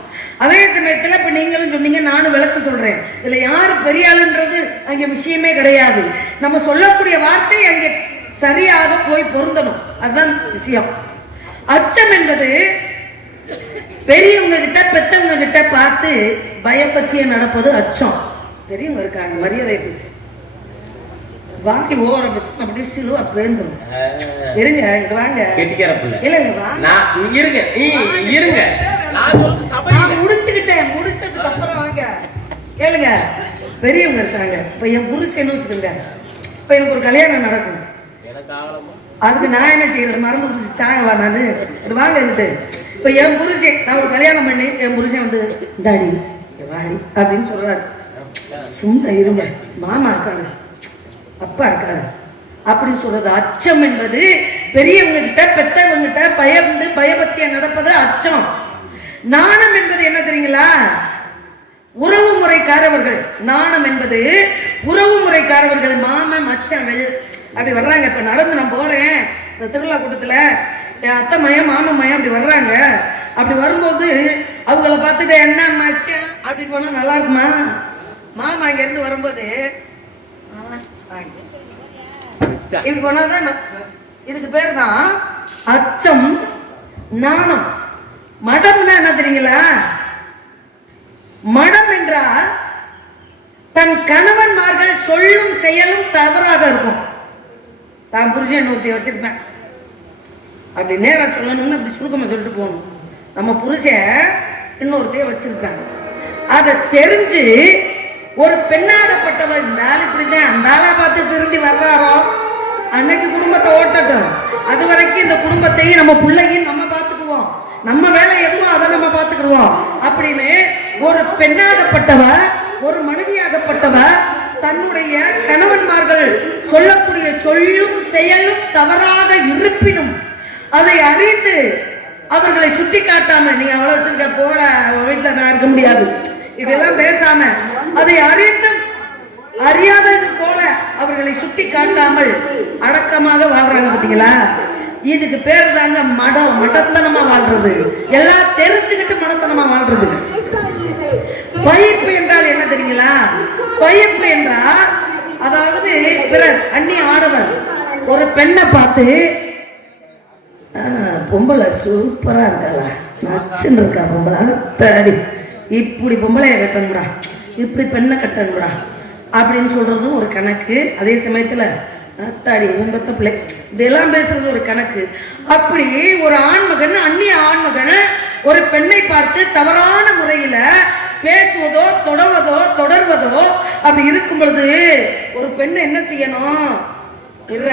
அதே சமயத்துல இப்ப நீங்களும் சொன்னீங்க, நானும் விளக்கம் சொல்றேன். இதுல யாரு பெரிய ஆளுன்றது அங்க விஷயமே கிடையாது. நம்ம சொல்லக்கூடிய வார்த்தை அங்கே சரியாக போய் பொருந்தணும், அதுதான் விஷயம். அச்சம் என்பது பெரியவங்க கிட்ட பெத்தவங்க கிட்ட பார்த்து பயபக்திய நடப்பது அச்சம். பெரியவங்க இருக்காங்க, மரியாதை பேசு, வாங்கி ஓர அப்படி சிலுவா பேந்துரும். இருங்க இங்க வாங்க, இல்லங்க இருங்க, முடிச்சதுக்கு அப்புறம் வாங்க கேளுங்க. பெரியவங்க இருக்காங்க. இப்ப என் புருஷன்னு வச்சுக்கோங்க, இப்ப எனக்கு ஒரு கல்யாணம் நடக்கும், அதுக்கு நான் என்ன செய்யறது, மறந்து புடிச்சு சாங்கவா நானு வாங்க விட்டு. இப்ப என் புருஷன், நான் ஒரு கல்யாணம் பண்ணி என் புருஷன் வந்து தாடி வாடி அப்படின்னு சொல்றாரு, சும்மா இருங்க, மாமா இருக்காரு, அப்பா இருக்காரு அப்படின்னு சொல்றது அச்சம் என்பது. பெரியவங்க கிட்ட பெத்தவங்க கிட்ட பயபக்தியா நடப்பது அச்சம். நாணம் என்பது என்ன தெரியுங்களா, உறவு முறைக்காரவர்கள். நாணம் என்பது உறவு முறைக்காரவர்கள். மாமன் மச்சான் அப்படி வர்றாங்க. இப்ப நடந்து நான் போறேன் இந்த திருவிழா கூட்டத்துல, என் அத்தை மயம் மாமன் மயம் அப்படி வர்றாங்க. அப்படி வரும்போது அவங்கள பார்த்துட்டு என்ன மச்சான் அப்படி போனா நல்லா இருக்குமா? மாமா இங்க இருந்து வரும்போது இப்படி போனாதான் இதுக்கு பேர் தான் அச்சம், நாணம். மடம்னா என்ன தெரியுங்களா? மடம் என்றால் தன் கணவன்மார்கள் சொல்லும் செயலும் தவறாக இருக்கும். தான் புருஷன் ஒருத்தைய வச்சிருப்பேன், அப்படி நேரம் சொல்லணும்னு அப்படி சுருக்கமா சொல்லிட்டு போகணும். நம்ம புருஷன் இன்னொருத்தைய வச்சிருப்பேன், அதை தெரிஞ்சு ஒரு பெண்ணாகப்பட்டவ இருந்தால் இப்படிதான் அந்த ஆளா பார்த்து திரும்பி வர்றாரோ அன்னைக்கு குடும்பத்தை ஓட்டட்டும். அது வரைக்கும் இந்த குடும்பத்தையும் நம்ம பிள்ளையும் நம்ம பார்த்துக்குவோம், நம்ம வேலை எதுவோ அதை நம்ம பார்த்துக்குவோம் அப்படின்னு ஒரு பெண்ணாகப்பட்டவ, ஒரு மனைவியாகப்பட்டவ தன்னுடைய கணவன்மார்கள் சொல்லக்கூடிய சொல்லும் செயலும் தவறாக இருப்பினும் அதை அறிந்து அவர்களை சுட்டி காட்டாம, நீ அவ்வளவு வச்சிருக்க போட வீட்டுல நான் இருக்க முடியாது இதெல்லாம் பேசாம, அதை அறிந்தும் அறியாதது போல அவர்களை சுட்டி காட்டாமல் அடக்கமாக வாழ்றாங்க பாத்தீங்களா? இதுக்கு பேர் தாங்க மடம். மடத்தனமா வாழ்றது, எல்லாம் தெரிஞ்சுக்கிட்டு மடத்தனமா வாழ்றது. பயிர்ப்பு என்றால் என்ன தெரியுங்களா? பயிர்ப்பு என்றால் அதாவது பிறர் அந்நிய ஆடவர் ஒரு பெண்ணை பார்த்து, பொம்பளை சூப்பரா இருக்காளா, நச்சுன்னு இருக்கா பொம்பளை, தடி இப்படி பொம்பளைய கட்டணும்டா, இப்படி பெண்ணை கட்டணும்டா அப்படின்னு சொல்றது ஒரு கணக்கு. அதே சமயத்துல அத்தாடி உம்பத்த பிள்ளை இப்படியெல்லாம் பேசுறது ஒரு கணக்கு. அப்படி ஒரு ஆண்மகன் அந்நிய ஆண்மகன் ஒரு பெண்ணை பார்த்து தவறான முறையில பேசுவதோ தொடர்வதோ அப்படி இருக்கும் பொழுது ஒரு பெண்ணை என்ன செய்யணும்?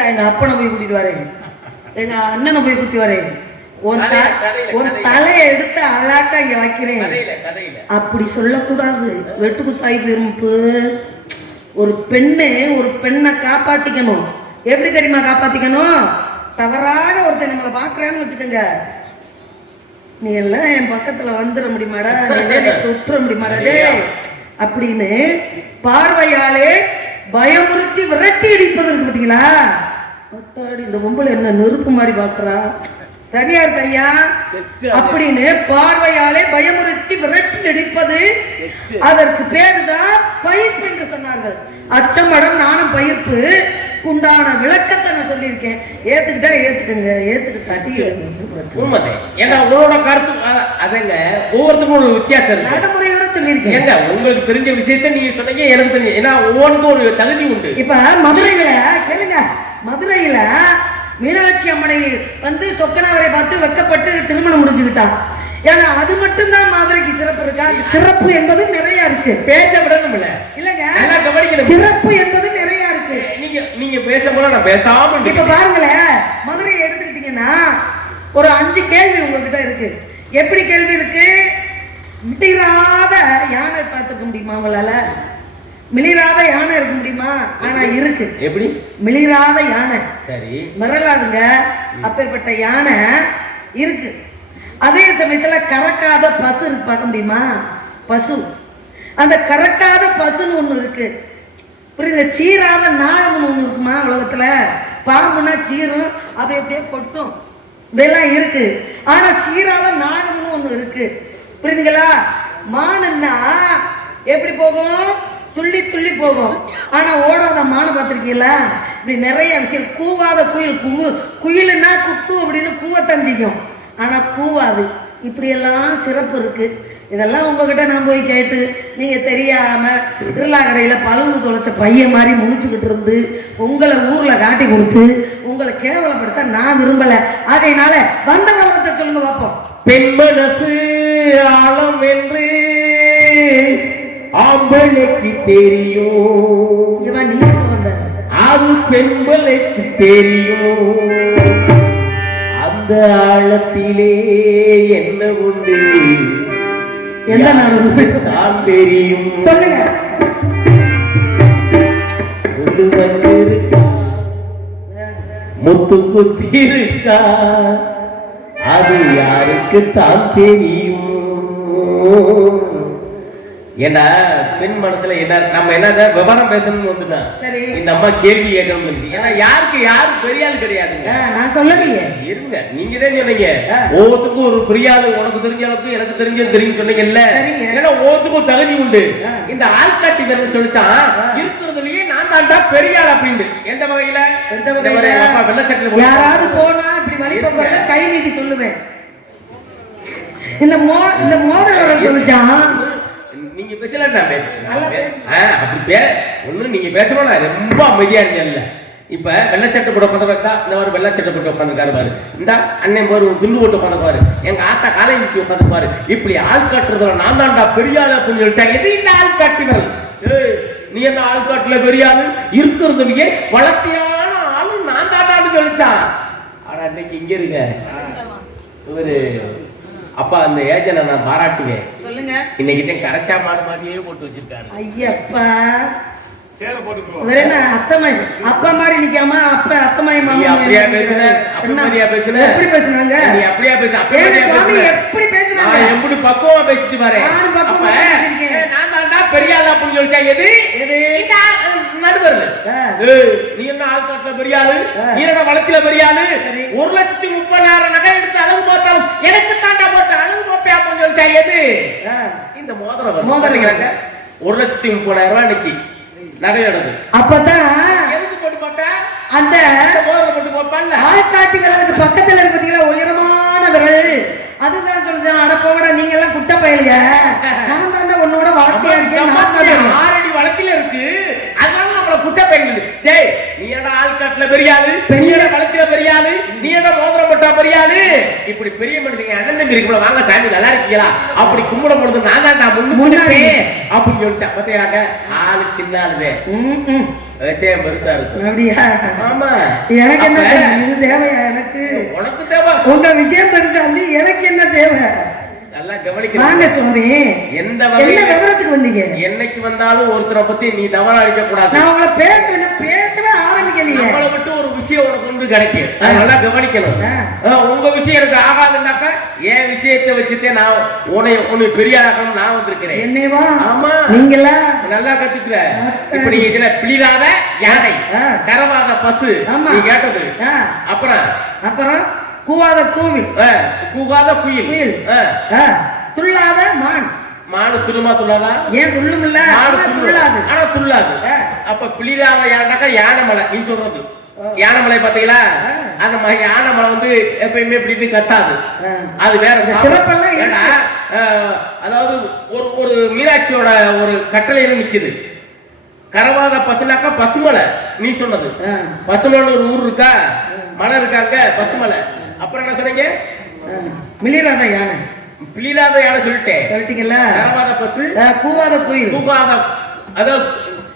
எங்க அப்பனை போய் கூட்டிட்டு வரேன், எங்க அண்ணனை போய் கூட்டி வரேன், உன் தலையை எடுத்து அழாக்கா இங்க வைக்கிறேன் அப்படி சொல்லக்கூடாது. வெட்டுக்குத்தாய் பெரும்பு. ஒரு பெண்ணை காப்பாத்திக்கணும். எப்படி தெரியுமா காப்பாத்திக்கணும்? தவறாக ஒருத்தர் நம்மளை பாக்குறான்னு வச்சுக்கோங்க, நீ எல்லாம் என் பக்கத்துல வந்துட முடியுமாடா, நீ தொற்ற முடியுமாடா அப்படின்னு பார்வையாலே பயமுறுத்தி விரட்டி அடிப்பது இருக்கு பாத்தீங்களா? அத்தாடி, இந்த பொம்பளை என்ன நெருப்பு மாதிரி பாக்குறா, சரியா இருக்கு ஐயா அப்படின்னு பார்வையாலே பயமுறுத்தி விரட்டி அடிப்பது, அதற்கு பேருதான் பயிர்ப்பு என்று சொன்னார்கள். அச்சமடம் நானும் பயிர்ப்பு உண்டான விளக்கத்தை நான் சொல்லியிருக்கேன். ஏத்துக்கிட்டா ஏத்துக்குங்க, ஏத்துக்கிட்டாட்டி உண்மைதே. ஏன்னா உங்களோட கருத்து அதங்க ஒவ்வொருத்தருக்கும் ஒரு வித்தியாசம் இருக்கு. நடைமுறையோட சொல்லியிருக்கேன். ஏங்க உங்களுக்கு தெரிஞ்ச விஷயத்த நீங்க சொன்னீங்க, எனக்கு தெரிஞ்சு. ஏன்னா ஒவ்வொன்றுக்கும் ஒரு தகுதி உண்டு. இப்ப மதுரையில கேளுங்க, மதுரையில மீனாட்சி அம்மனை வந்து சொக்கநாதரை பார்த்து வெக்கப்பட்டு திருமணம் முடிஞ்சுக்கிட்டான். ஏன்னா அது மட்டும்தான் மதுரைக்கு சிறப்பு இருக்கா? சிறப்பு என்பது நிறைய இருக்கு. பேச விடணும் இல்ல இல்லங்க, கவனிக்கணும். சிறப்பு என்பது நிறைய இருக்கு. நீங்க பேசும்போது நான் பேசாம இப்ப பாருங்களேன், மதுரையை எடுத்துக்கிட்டீங்கன்னா ஒரு 5 கேள்வி உங்ககிட்ட இருக்கு. எப்படி கேள்வி இருக்கு? மிளிராத யானை பார்த்துக்க முடியுமா உங்களால? மிளிராத யானை இருக்க முடியுமா? ஆனா இருக்கு. எப்படி மிளிராத யானை? சரி, மிரளாதுங்க. அப்பேற்பட்ட யானை இருக்கு. அதே சமயத்துல கறக்காத பசு இருக்கு, பார்க்க முடியுமா? பசு. அந்த கறக்காத பசுன்னு ஒண்ணு இருக்கு, புரியுது? சீராத நாகம்னு ஒண்ணு இருக்குமா உலகத்துல? பாம்புனா சீரும், அப்படி அப்படியே கொட்டும், இதெல்லாம் இருக்கு. ஆனா சீராத நாகம்னு ஒண்ணு இருக்கு, புரியுதுங்களா? மானுன்னா எப்படி போகும்? துள்ளி துள்ளி போகும். ஆனா ஓடாத மானை பார்த்திருக்கீங்களா? இப்படி நிறைய விஷயம். கூவாத குயில், குயிலுன்னா குத்து அப்படின்னு கூவத்தான் செய்யும், ஆனா கூவாது. இப்படியெல்லாம் சிறப்பு இருக்கு. இதெல்லாம் உங்ககிட்ட நான் போய் கேட்டு நீங்க தெரியாம திருவிழா கடையில பழுவு தொலைச்ச பையன் மாதிரி முடிச்சுக்கிட்டு இருந்து உங்களை ஊர்ல காட்டி கொடுத்து உங்களை கேவலப்படுத்த நான் விரும்பல. அதனால வந்த விவரத்தை சொல்லுங்க பார்ப்போம். பெண் மனசு ஆழம் என்று ஆம்பளைக்கு தெரியும், இவன் நீ வந்த அது பெண்களுக்கு தெரியும். அந்த ஆழத்திலே என்ன உண்டு எந்த நாடு தான் தெரியும். சொல்லுங்க. கொண்டு வச்சிருக்கா, முத்து குத்தி இருக்கா, அது யாருக்கு தான் தெரியும். ஏன்னா பெண் மனசுல என்ன நம்ம என்னத விவரம் பேசணும்னு வந்துட்டா சரி, இந்த அம்மா கேள்வி கேட்கணும். ஏன்னா யாருக்கு யாரு பெரிய ஆள் கிடையாதுங்க. நான் சொல்லலையே, இருங்க, நீங்க தான் சொன்னீங்க ஒவ்வொருத்துக்கும் ஒரு பெரிய ஆளு, உனக்கு தெரிஞ்ச அளவுக்கு எனக்கு தெரிஞ்சது தெரியும் சொன்னீங்கல்ல. ஏன்னா ஒவ்வொருத்துக்கும் தகுதி உண்டு. இந்த ஆள்காட்டி விரல் சொல்லிச்சா இருக்கிறதுலயே நான் தாண்டா பெரிய ஆள் அப்படின்னு. எந்த வகையில? வெள்ளச்சட்டில் யாராவது போனா இப்படி வழிபோக்குறத கை நீட்டி சொல்லுவேன். இந்த மோதிரம் சொல்லிச்சான். நீங்க பேசல, நான் பேசுறேன். அப்படி ஒண்ணு நீங்க பேசணும். நான் ரொம்ப அமைதியா இருந்தேன்ல. இப்ப வெள்ளச்சட்டை போட்டு உட்காந்துருக்கா, இந்த மாதிரி வெள்ளச்சட்டை போட்டு உட்காந்துருக்காரு பாரு. இந்த அண்ணன் பாரு ஒரு துண்டு போட்டு உட்காந்து பாரு, எங்க ஆத்தா காலை நிறுத்தி உட்காந்து பாரு. இப்படி ஆள் காட்டுறதுல நான் தாண்டா பெரியாத அப்படின்னு சொல்லிட்டா. எது இந்த ஆள் காட்டுகள்? நீ என்ன ஆள் காட்டுல பெரியாது இருக்கிறதுலயே வளர்த்தியான ஆளும் நான் தாண்டான்னு சொல்லிச்சான். ஆனா இன்னைக்கு இங்க இருங்க இவரு அப்பா அந்த ஏஜனை நான் பாராட்டுவேன். சொல்லுங்க. இன்னைக்கு கரைச்சா மாடு மாதிரியே போட்டு வச்சிருக்காரு. ஐயப்பா, சேர போட்டுக்குவோம். வேற என்ன அத்தமாய் அப்பா மாதிரி நிக்காம அப்ப அத்தமாய் மாமா அப்படியே பேசுன, அப்படியே பேசுன. எப்படி பேசுனாங்க? நீ அப்படியே பேசு, அப்படியே சுவாமி எப்படி பேசுனாங்க? நான் எப்படி பக்குவமா பேசிட்டு பாரு. நான் பக்குவமா பேசிட்டேன். நான் தான்டா பெரிய ஆளு அப்படின்னு சொல்லிச்சா. எது இந்த நடுவர்ல நீ என்ன ஆள் காட்டுல பெரிய ஆளு, நீ என்ன வளத்துல பெரிய ஆளு. 1,30,000 நகை எடுத்து அழகு பார்த்தாலும் எனக்கு தாண்டா போட்ட அழகு போப்பே அப்படின்னு சொல்லிச்சா. எது இந்த மோதிரம்? மோதிரம் 1,30,000 இன்னைக்கு நகையோடது. அப்பதான் எதுக்கு போட்டு போட்ட? அந்த மோதிரம் போட்டு போப்பான்ல. ஆள்காட்டி விரலுக்கு பக்கத்துல இருக்கு பாத்தீங்களா, உயரமான விரல். அதுதான் சொல்றேன். அட போகடா, நீங்க எல்லாம் குட்ட பயலுங்க. நான் தாண்டா உன்னோட வார்த்தையா இருக்கேன். 6 அடி வளத்தில இருக்கு, அதனால நம்மள குட்ட பயலுங்க. டேய், நீ என்ன ஆள்காட்டுல பெரிய ஆளு, நீ என்ன வளத்தில பெரிய ஆளு, நீ என்ன மோதிரம் போட்டா பெரிய ஆளு. இப்படி பெரிய மனுஷங்க அண்ணன் தம்பி இருக்குள்ள, வாங்க சாமி நல்லா இருக்கீங்களா அப்படி கும்பிடும் பொழுது நான் தான்டா முன்னாடி அப்படின்னு சொல்லிச்சா. பத்தியாங்க ஆளு சின்ன ஆளுதே, விஷயம் பெருசா இருக்கு. அப்படியா? ஆமா. எனக்கு என்ன இது தேவையா? எனக்கு உனக்கு தேவை. உங்க விஷயம் பெருசா இருந்து எனக்கு என்ன தேவை? நல்லா கவனிக்க. வாங்க சுவாமி, எந்த விவரத்துக்கு வந்தீங்க? என்னைக்கு வந்தாலும் ஒருத்தரை பத்தி நீ தவறா இருக்க கூடாது. நான் உங்களை பேசவே ஆரம்பிக்க கவனிக்கலையே. நம்மளை விட்டு ஒரு விஷயம் உனக்கு ஒன்று கிடைக்கும், அதை நல்லா கவனிக்கணும். உங்க விஷயம் எனக்கு ஆகாதுன்னாக்கா என் விஷயத்தை வச்சுட்டே நான் உன்னை பெரிய ஆகணும் நான் வந்திருக்கிறேன். என்னவா? ஆமா, நீங்களா நல்லா கத்துக்கிற. இப்படி இதுல பிளிராத யானை, கரவாத பசு நீ கேட்டது. அப்புறம் கூவாத கோவில், கூவாத குயில், துள்ளாத மான். மாடு துள்ளுமா துள்ளாதா? ஏன் துள்ளும் இல்ல, துள்ளாது. ஆனா துள்ளாது. அப்ப பிளிராத யானைனாக்கா யானைமலை. நீ சொல்றது யானைமலை பாத்தீங்களா? அந்த மாதிரி யானைமலை வந்து எப்பயுமே இப்படி கத்தாது. அது வேற சிறப்பெல்லாம். அதாவது ஒரு மீனாட்சியோட ஒரு கட்டளையில நிக்குது. கரவாத பசுனாக்கா பசுமலை. நீ சொன்னது பசுமலை ஒரு ஊர் இருக்கா, மலை இருக்காங்க, பசுமலை. அப்புறம் என்ன சொன்னீங்க? மிளிராத யானை. பிளிராத யானை சொல்லிட்டீங்கல்ல. கரவாத பசு, கூவாத குயில். கூவாத அதாவது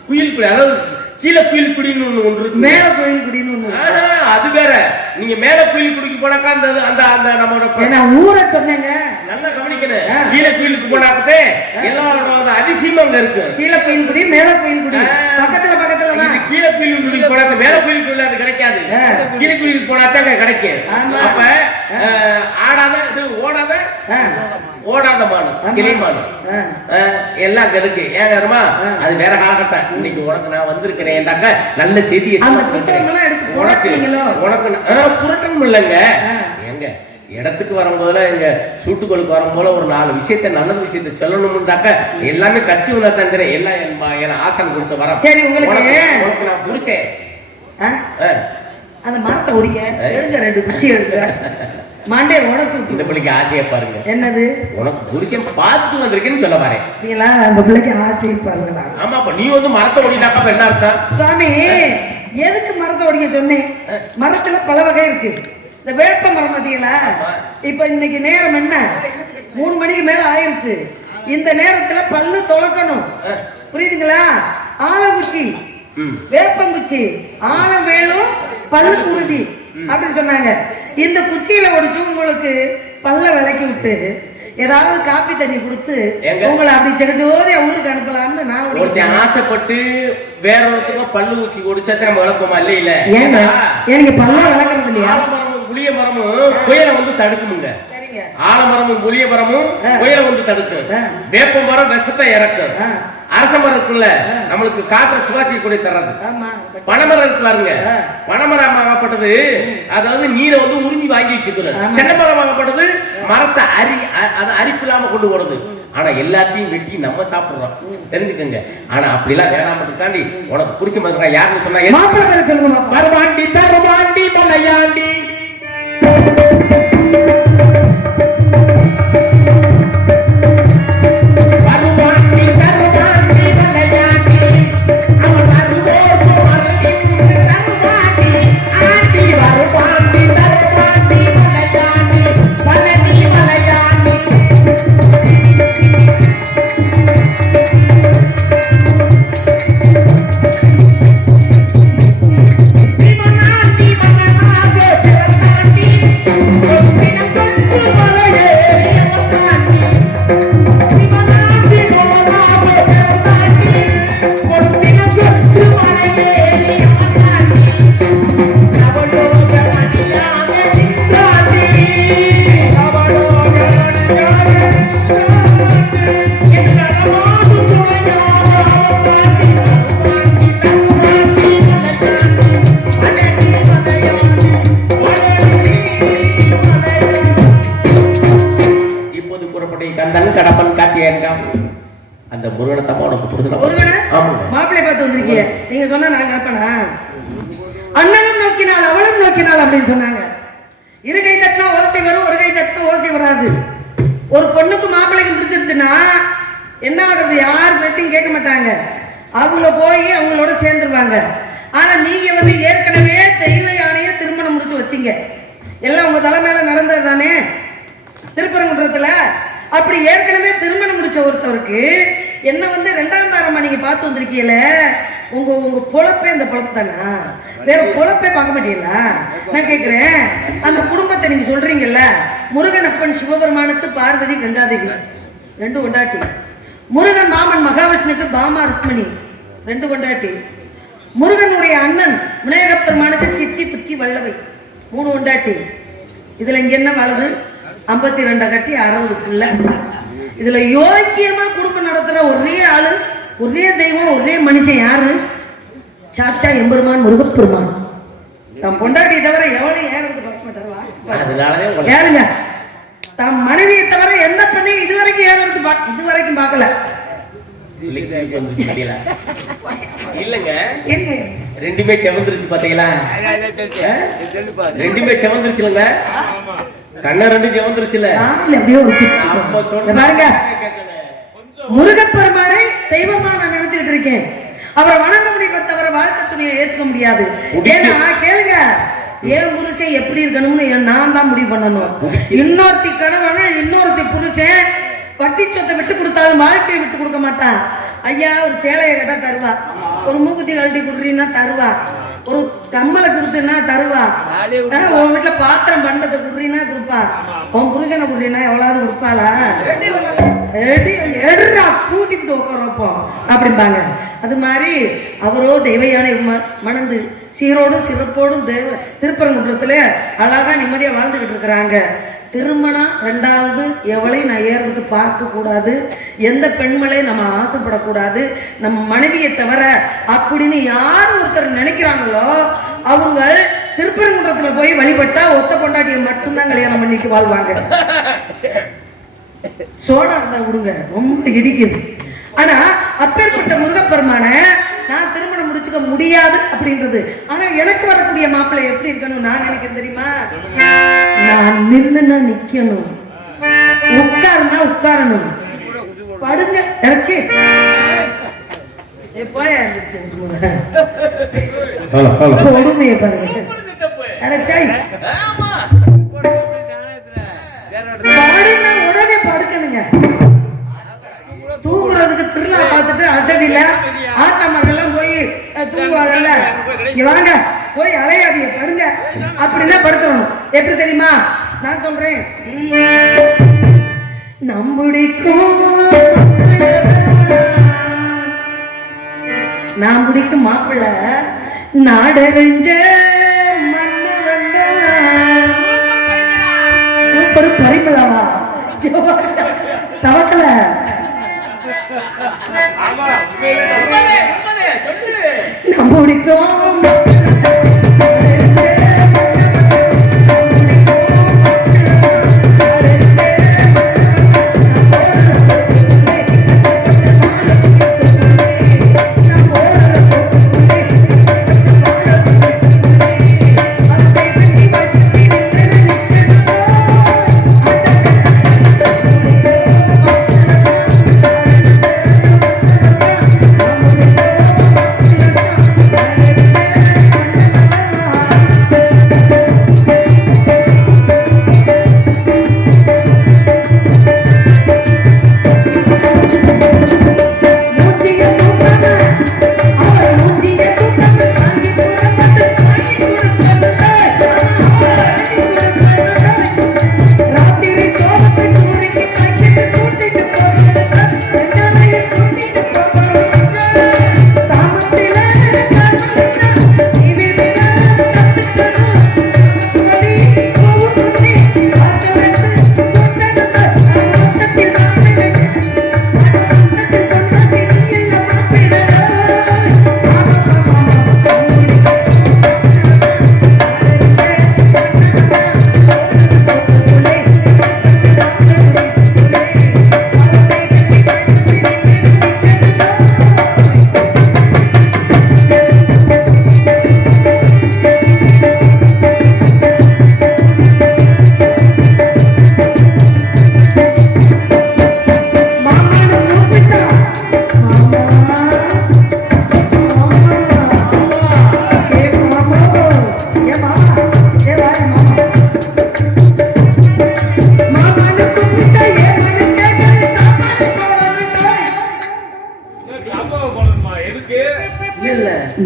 குயில் குடி, அதாவது கீழே குயில் குடின்னு ஒண்ணு இருக்கு, மேல குயில் குடின்னு ஒண்ணு. அது வேற. நீங்க மேல குயில் குடிக்கு போனாக்கா அந்த அந்த அந்த நம்மளோட ஊரை சொன்னீங்க, நல்லா கவனிக்கணும். கீழே குயிலுக்கு போனாக்கே எல்லாரோட அதிசயம் அங்க இருக்கு. கீழே குயில் குடி, மேல குயில் குடி, பக்கத்துல பக்கத்துல தான். கீழே குயில் குடிக்கு போனாக்க மேல குயில் குடி அது கிடைக்காது. கீழே குயிலுக்கு போனாதான் அங்க கிடைக்கும். அப்ப ஆடாத இது ஓடாத மானு, கிளை மானு எல்லாம் அங்க இருக்கு. ஏன் கருமா? அது வேற காலகட்டம். இன்னைக்கு உனக்கு நான் வந்திருக்கிறேன்டாக்க நல்ல செய்தியை உனக்கு புரட்டணும் இல்லைங்க. எங்க இடத்துக்கு வரும்போதுல எங்க சூட்டுக்கோளுக்கு வரும்போது ஒரு 4 விஷயத்த நல்ல விஷயத்த சொல்லணும்னாக்க எல்லாமே கத்தி உள்ள தந்துறேன். எல்லாம் என் ஆசன் கொடுத்து வர. சரி, உங்களுக்கு நான் புடிச்சேன். அந்த மரத்தை ஒடிக்க எடுங்க, 2 குச்சி எடுங்க, மாண்டே உடச்சு. இந்த பிள்ளைக்கு ஆசையை பாருங்க. என்னது? உனக்கு புருஷன் பார்த்து வந்திருக்கேன்னு சொல்ல வரேன். அந்த பிள்ளைக்கு ஆசையை பாருங்களா? ஆமா, அப்ப நீ வந்து மரத்தை ஒடினாக்கா என்ன அர்த்தம்? சுவாமி, எதுக்கு மரத்தை ஒடிக்க சொன்னேன்? மரத்துல பல வகை இருக்கு. இந்த வேப்ப மரம் பாத்தீங்களா? இப்ப இன்னைக்கு நேரம் என்ன? 3 மணிக்கு மேல ஆயிருச்சு. இந்த நேரத்துல பல்லு துளக்கணும், புரியுதுங்களா? ஆலங்குச்சி, வேப்பங்குச்சி, ஆலம் வேணும், பல்லு உறுதி அப்படின்னு சொன்னாங்க. இந்த குச்சியில ஒடிச்சு உங்களுக்கு பல்ல விளக்கி விட்டு ஏதாவது காப்பி தண்ணி கொடுத்து உங்களை அப்படி செஞ்சோதே ஊருக்கு அனுப்பலாம்னு நான் ஆசைப்பட்டு வேற ஒருத்தருக்கும் பல்லு ஊச்சி ஒடிச்சா நம்ம விளக்குமா? இல்ல ஏன்னா எனக்கு பல்ல விளக்குறது இல்லையா? ஆலமரமும் புளிய மரமும் புயலை வந்து தடுக்குமுங்க. ஆலமரமும் புளிய மரமும் புயலை வந்து தடுக்கும். வேப்ப மரம் விஷத்தை இறக்கும். அரச மரம் இருக்குல்ல, நம்மளுக்கு காற்ற சுவாசிக்க கூட தர்றது. பனைமரம் இருக்கு பாருங்க, பனைமரம் ஆகப்பட்டது அதாவது நீரை வந்து உறிஞ்சி வாங்கி வச்சுக்கணும். தென்னை மரம் ஆகப்பட்டது மரத்தை அரிப்பு இல்லாம கொண்டு போறது. ஆனா எல்லாத்தையும் வெட்டி நம்ம சாப்பிடுறோம், தெரிஞ்சுக்கங்க. ஆனா அப்படிலாம் வேணாமட்டு தாண்டி உனக்கு புரிச்சு மாதிரி யாருன்னு சொன்னா சொல்லுங்க. மரபாண்டி தரபாண்டி மலையாண்டி அந்த முருகனை தான் உனக்கு புரிஞ்சு மாப்பிள்ளை பார்த்து வந்திருக்கீங்க. நீங்க சொன்னா நாங்க அப்பனா அண்ணனும் நோக்கினால் அவளும் நோக்கினால் அப்படின்னு சொன்னாங்க. இரு கை தட்டினா ஓசை வரும், ஒரு கை தட்டினா ஓசை வராது. ஒரு பொண்ணுக்கு மாப்பிள்ளைக்கு பிடிச்சிருச்சுன்னா என்ன ஆகுறது? யார் பேச்சையும் கேட்க மாட்டாங்க, அவங்க போய் அவங்களோட சேர்ந்துருவாங்க. ஆனா நீங்க வந்து ஏற்கனவே தெய்வ யானைய திருமணம் முடிச்சு வச்சீங்க. எல்லாம் உங்க தலைமையில நடந்தது தானே திருப்பரங்குன்றத்துல. அப்படி ஏற்கனவே திருமணம் முடிச்ச ஒருத்தருக்கு என்ன வந்து 2ஆம் தாரமா நீங்க பார்த்து வந்திருக்கீல, உங்க பொழப்பே அந்த பொழப்பு தானா? வேற பொழப்பே பார்க்க மாட்டீங்களா? நான் கேட்கிறேன், அந்த குடும்பத்தை நீங்க சொல்றீங்கல்ல, முருகன் அப்பன் சிவபெருமானுக்கு பார்வதி கங்காதேவி 2 கொண்டாட்டி, முருகன் மாமன் மகாவிஷ்ணுக்கு பாமா ருக்மணி 2 கொண்டாட்டி, முருகனுடைய அண்ணன் விநாயகப் பெருமானுக்கு சித்தி புத்தி வல்லவை 3 உண்டாட்டி. இதுல இங்க என்ன வலது 52 கட்டி 60க்குள்ள. இதுல யோக்கியமா குடும்பம் நடத்துற ஒரே ஆளு, ஒரே தெய்வம், ஒரே மனுஷன் யாரு? சாச்சா எம்பெருமான் முருகப்பெருமான். தம் பொண்டாட்டியை தவிர எவ்வளவு ஏறது பார்க்க மாட்டாருவா? ஏறுங்க. தம் மனைவியை தவிர எந்த பெண்ணை இதுவரைக்கும் ஏறது இதுவரைக்கும் பார்க்கல. இல்லங்க, ரெண்டுமே செவந்துருச்சு பாத்தீங்களா? ரெண்டுமே செவந்துருச்சுலங்க, கண்ண ரெண்டு செவந்துருச்சுல. பாருங்க, முருகப்பெருமானை தெய்வமா நான் நினைச்சுக்கிட்டு இருக்கேன். அவரை வணங்க முடியும், தவிர வாழ்க்கை துணையை ஏற்க முடியாது. ஏன்னா கேளுங்க, ஏன் புருஷன் எப்படி இருக்கணும்னு நான் தான் முடிவு பண்ணணும். இன்னொருத்தி கணவன இன்னொருத்தி புருஷன் வட்டி சொத்தை விட்டு கொடுத்தாலும் வாழ்க்கையை விட்டு கொடுக்க மாட்டான். ஐயா ஒரு சேலையை கேட்டா தருவா, ஒரு மூக்குத்தி கழட்டி கொடுறீன்னா தருவா, ஒரு கம்மலை கொடுத்துன்னா தருவா, உன் வீட்டுல பாத்திரம் பண்டத்தை கொடுறீன்னா கொடுப்பா, உன் புருஷனை கொடுறீன்னா எவ்வளவு கொடுப்பாளா? எடுறா கூட்டிட்டு உட்காரப்போம் அப்படிம்பாங்க. அது மாதிரி அவரோ தெய்வ யானை மணந்து சீரோடும் சிறப்போடும் திருப்பரங்குன்றத்துல அழகா நிம்மதியா வாழ்ந்துகிட்டு இருக்கிறாங்க. திருமணம் 2வது எவளையும் நான் ஏறது பார்க்க கூடாது, எந்த பெண்மளையும் நம்ம ஆசைப்படக்கூடாது, நம்ம மனைவியை தவிர அப்படின்னு யார் ஒருத்தர் நினைக்கிறாங்களோ அவங்க திருப்பரங்குன்றத்துல போய் வழிபட்டா ஒத்த பொண்டாட்டியை மட்டும்தான் கல்யாணம் பண்ணிட்டு வாழ்வாங்க. சோடா இருந்தா விடுங்க, ரொம்ப இடிக்குது. ஆனா அப்பேற்பட்ட முருகப்பெருமான நான் திருமணம் முடிச்சுக்க முடியாது அப்படின்றது. ஆனா எனக்கு வரக்கூடிய மாப்பிள்ளை எப்படி இருக்கணும் நான் நினைக்கிறேன் தெரியுமா? நான் நின்னுன்னா நிக்கணும், உட்காருனா உட்காரணும், படுங்க இறச்சி போய கொடுமையை பாருங்க. உடனே படுக்கணுங்க. தூங்குறதுக்கு திருவிழா பார்த்துட்டு அசதியில ஆத்தாமரெல்லாம் போய் தூங்குவாங்கல்ல, வாங்க போய் அலையாதிய படுங்க அப்படின்னா படுத்துறணும். எப்படி தெரியுமா நான் சொல்றேன்? நான் பிடிக்கும் மாப்பிள்ள நாடறிஞ்ச மன்னவன் சூப்பர் பரிமளாவா தவக்கல நம்ம பிடிக்கும்.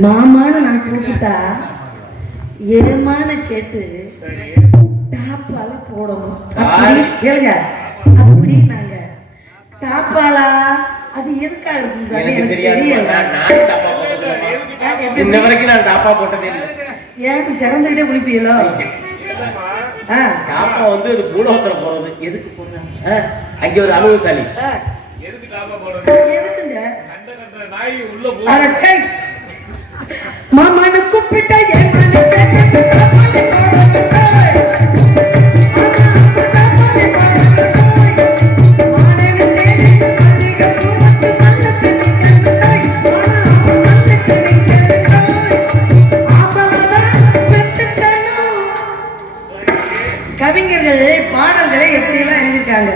மாமான்னு நான் கூப்பிட்டா ஏமான்னு கேட்டு டாப்பால போடணும். கேளுங்க அப்படின்னாங்க. டாப்பாலா அது எதுக்காக இருக்குன்னு சொல்லி எனக்கு தெரியல. இன்ன வரைக்கும் நான் டாப்பா போட்டதே இல்லை. ஏன் திறந்துகிட்டே குளிப்பீங்களோ? டாப்பா வந்து அது பூலோகத்துல போறது. எதுக்கு போடுறாங்க? அங்க ஒரு அனுபவசாலி. எதுக்குங்க? அடச்சை மாமானு கூப்பிட்ட என் மனசே கவிஞர்கள் பாடல்களை எப்படி எல்லாம் எழுதியிருக்காங்க.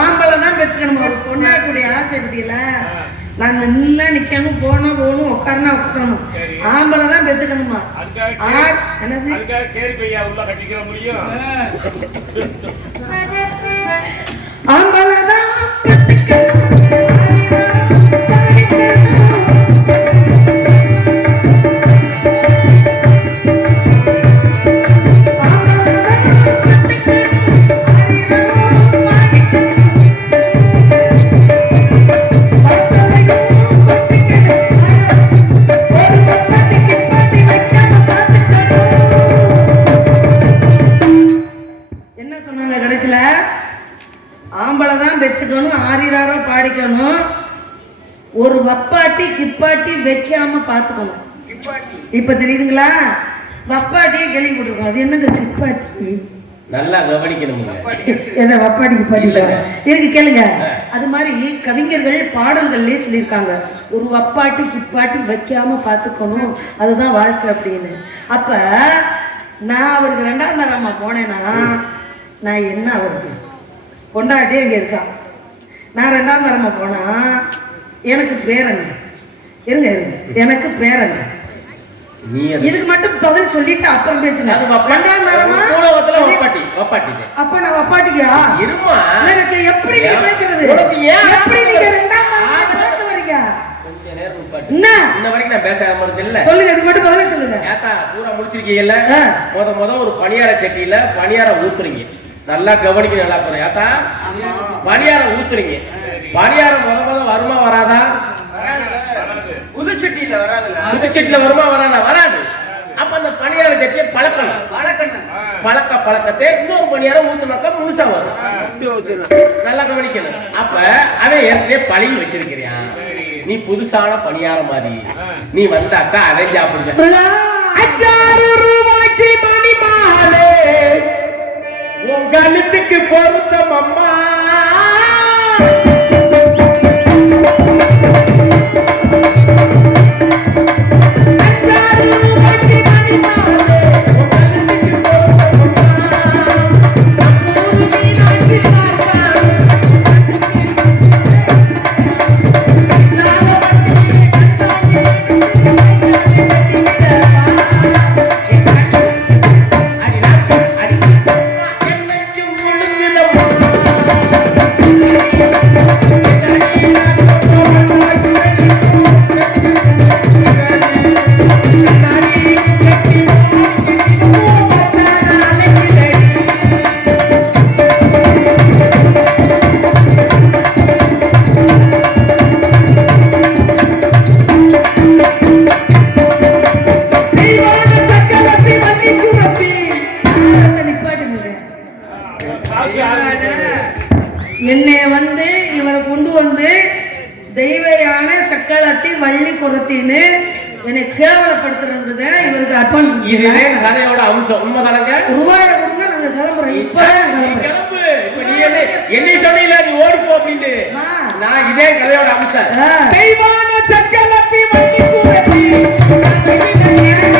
ஆம்பளை தான் பெற்றுக்கணும். ஒரு பொண்ணாக்கூடிய ஆசை பத்தியில நான் நின்னா நிக்கணும், போனா போகணும், உட்காருனா உட்காரணும். ஆம்பளை தான் பெற்றுக்கணுமா? என்னது ஆம்பளை தான் ஒரு வப்பாட்டி கிப்பாட்டி வைக்காம பாத்துக்கணும். இப்ப தெரியுதுங்களா? வப்பாட்டியே கேள்விப்பட்டிருக்கோம். அது என்னது கிப்பாட்டி? நல்லா கவனிக்கணும். எதை வப்பாட்டி கிப்பாட்டி இருக்கு கேளுங்க. அது மாதிரி கவிஞர்கள் பாடல்கள்லயே சொல்லியிருக்காங்க, ஒரு வப்பாட்டி கிப்பாட்டி வைக்காம பாத்துக்கணும், அதுதான் வாழ்க்கை அப்படின்னு. அப்ப நான் அவருக்கு 2ஆம் தரமா போனேன்னா நான் என்ன அவருக்கு கொண்டாட்டே இங்க இருக்கா. நான் 2ஆம் தரமா போனா எனக்கு பேரன் இருங்க எனக்கு பேரன். இதுக்கு மட்டும் பதில் சொல்லிட்டு அப்புறம் பேசுங்க. அப்ப நான் வப்பாட்டியா? எனக்கு எப்படி நீங்க பேசுறது? எப்படி நீங்க 2ஆம் தரமா வரீங்க? இன்ன வரைக்கும் நான் பேசாம இருந்தேன்ல. சொல்லுங்க, இதுக்கு மட்டும் பதில் சொல்லுங்க. ஏத்தா பூரா முடிச்சிருக்கீங்கல்ல? முத ஒரு பணியார சட்டியில பணியார ஊத்துறீங்க. நல்லா கவனிக்க, நல்லா போறேன். ஏத்தா பணியார ஊத்துறீங்க. பணியாரம் முத வருமா வராதா? புதுச்சட்டியில வராதுல. புதுச்சட்டியில வருமா வராதா? வராது. அப்ப அந்த பணியார சட்டியை பழக்கணும். பழக்கத்தை இன்னொரு பணியாரம் ஊத்துனாக்கா முழுசா வரும். நல்லா கவனிக்கணும். அப்ப அவன் ஏற்கனவே பழகி வச்சிருக்கிறியான். நீ புதுசான பணியாரம் மாதிரி நீ வந்தாக்கா அதை சாப்பிடுங்க. 5 ரூபாய்க்கு மணி மாலே உன் கழுத்துக்கு பொருத்தம் அம்மா. என்னை வந்து இவரை கொண்டு வந்து தெய்வ யானை சக்களத்தி வள்ளி குரத்தின்னு என்னை கேவலப்படுத்துறதுக்கு தான் இவருக்கு அர்ப்பணம். இதுவே கதையோட அம்சம். உண்மைதானங்க? ரூபாயை கொடுங்க, நாங்க கிளம்புறோம். இப்ப கிளம்பு. என்னை சொன்னீங்களா நீ ஓடிப்போ அப்படின்னு. நான் இதே கதையோட அம்சம். தெய்வான சக்களத்தி வள்ளி குரத்தி என்னையும்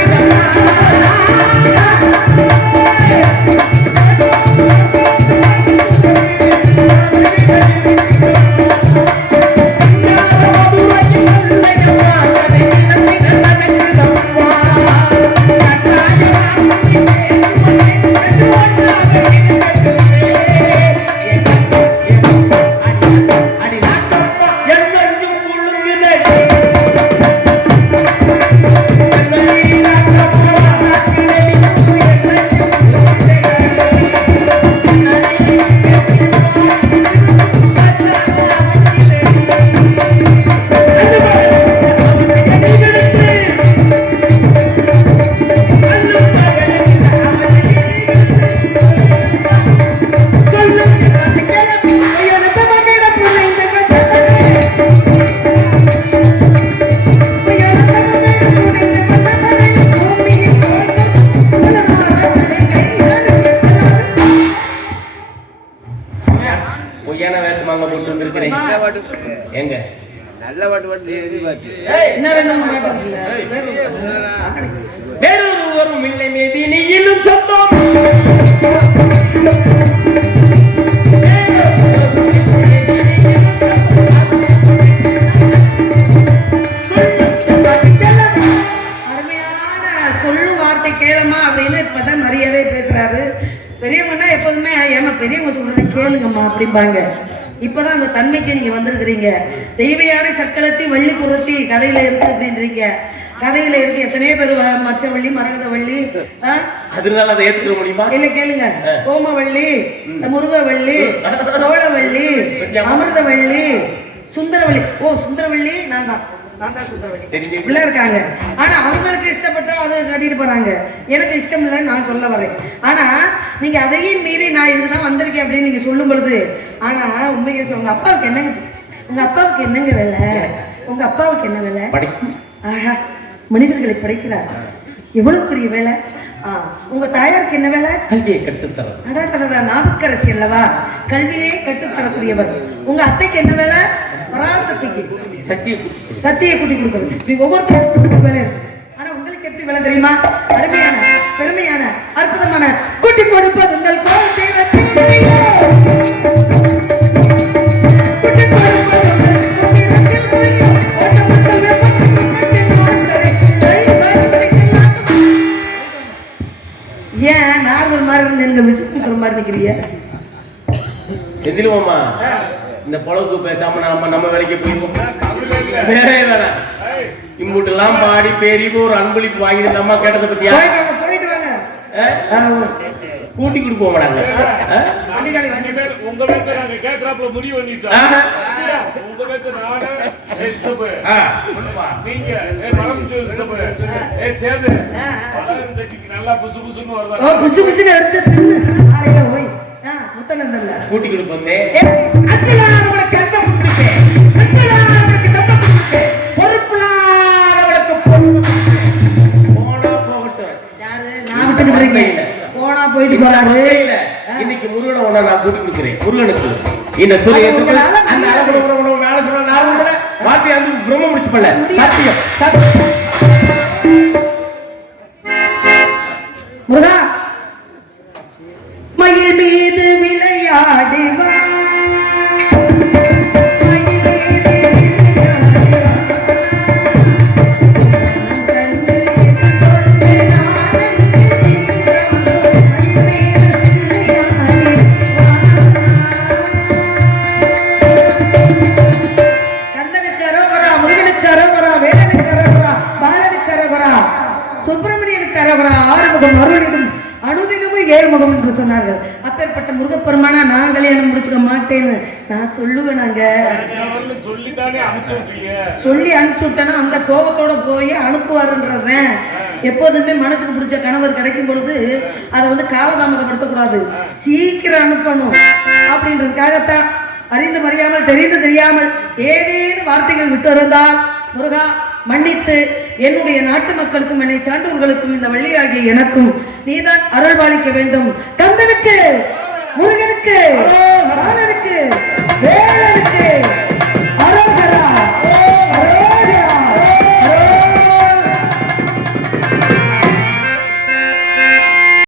எங்க என்ன வேணும் மாட்டீங்களா? வேறொருவரும் இல்லை மேதினியிலும் சொந்தம் சொல்லும் வார்த்தை கேளுமா அப்படின்னு இப்பதான் மரியாதை பேசுறாரு. பெரியவங்கன்னா எப்போதுமே ஏமா பெரியவங்க சொல்றதை கேளுங்கம்மா அப்படிம்பாங்க. இப்பதான் அந்த தன்மைக்கு நீங்க வந்திருக்கிறீங்க. தெய்வயான சக்களத்தி வள்ளி குரத்தி கதையில இருக்கு அப்படின்றீங்க. கதையில இருக்கு எத்தனையோ பேர் மச்சவள்ளி மரகதவள்ளி அதனால அதை ஏத்துக்க முடியுமா? இல்ல கேளுங்க. கோமவள்ளி, முருகவள்ளி, சோழவள்ளி, அமிர்தவள்ளி, சுந்தரவள்ளி. ஓ சுந்தரவள்ளி நான் தான் சுந்தரவள்ளி இருக்காங்க. ஆனா அவங்களுக்கு இஷ்டப்பட்டா அதை கட்டிட்டு போறாங்க. எனக்கு இஷ்டம் இல்லைன்னு நான் சொல்ல வரேன். ஆனா நீங்க அதையும் மீறி நான் இதுதான் வந்திருக்கேன் அப்படின்னு நீங்க சொல்லும் பொழுது, ஆனா உண்மையை உங்க அப்பாவுக்கு என்னங்க, உங்க அப்பாவுக்கு என்னங்க வேலை? உங்க அப்பாவுக்கு என்ன வேலை? ஆஹா, மனிதர்களை படைக்கிறார். எவ்வளவு பெரிய வேலை. உங்க தாயாருக்கு என்ன வேலை? கல்வியை கற்றுத்தர. அதான் நாவுக்கரசி அல்லவா, கல்வியை கற்றுத்தரக்கூடியவர். உங்க அத்தைக்கு என்ன வேலை? பராசக்திக்கு சத்தியை கூட்டி கொடுக்கிறது. ஒவ்வொருத்தருக்கும் வேலை. ஆனா உங்களுக்கு எப்படி வேலை தெரியுமா? அருமையான பெருமையான அற்புதமான கூட்டி கொடுப்பது உங்கள் ஏன் நார்மல் மாதிரி நீங்க விசுப்பு மாதிரி நிக்கிறீங்க? எதிலுமாமா இந்த பொழப்பு பேசாம நம்ம வேலைக்கு போயிருவோம். வேற வேலை இம்புட்டு எல்லாம் பாடி பெரிய ஒரு அன்பளிப்பு வாங்கிட்டு இந்த அம்மா கேட்டதை பத்தியா? போயிட்டு வாங்க. கூட்டி கொடுப்போம் நாங்க. உங்க பேச்ச நாங்க கேக்குறாப்ல முடிவு பண்ணிட்டோம். உங்க பேச்ச நானே ஸ்டெப் நீங்க ஸ்டெப் சேர்ந்து பலரும் சட்டிக்கு நல்லா புசு புசுன்னு வருவாங்க. புசு புசுன்னு எடுத்து தின்னு காலையில போய் முத்தனந்தல்ல கூட்டி கொடுப்போம். போனா போயிட்டு போறாரு. இன்னைக்கு முருகனை உணவை நான் கூட்டி கொடுக்கிறேன். முருகனுக்கு இந்த சூரிய அந்த அளவுல உணவு வேலை சொன்ன நான் வார்த்தை வந்து பிரம்ம முடிச்சு பண்ணல. சத்தியம் முருகா, மயில் மீது விளையாடி வா. ஏறுமுகம் என்று சொன்னார்கள். அப்பேற்பட்ட முருகப்பெருமானா நான் கல்யாணம் முடிச்சுக்க மாட்டேன்னு நான் சொல்லுவேனாங்க. சொல்லி அனுப்பிச்சு விட்டேன்னா அந்த கோபத்தோட போய் அனுப்புவாருன்றதுதான். எப்போதுமே மனசுக்கு பிடிச்ச கணவர் கிடைக்கும் பொழுது அதை வந்து காலதாமதப்படுத்தக்கூடாது, சீக்கிரம் அனுப்பணும் அப்படின்றதுக்காகத்தான். அறிந்து அறியாமல் தெரிந்து தெரியாமல் ஏதேனும் வார்த்தைகள் விட்டு இருந்தால் முருகா மன்னித்து என்னுடைய நாட்டு மக்களுக்கும் என்னை சான்றோர்களுக்கும் இந்த வள்ளியாகிய எனக்கும் நீதான் அருள்பாலிக்க வேண்டும். கந்தனுக்கு, முருகனுக்கு, வேலனுக்கு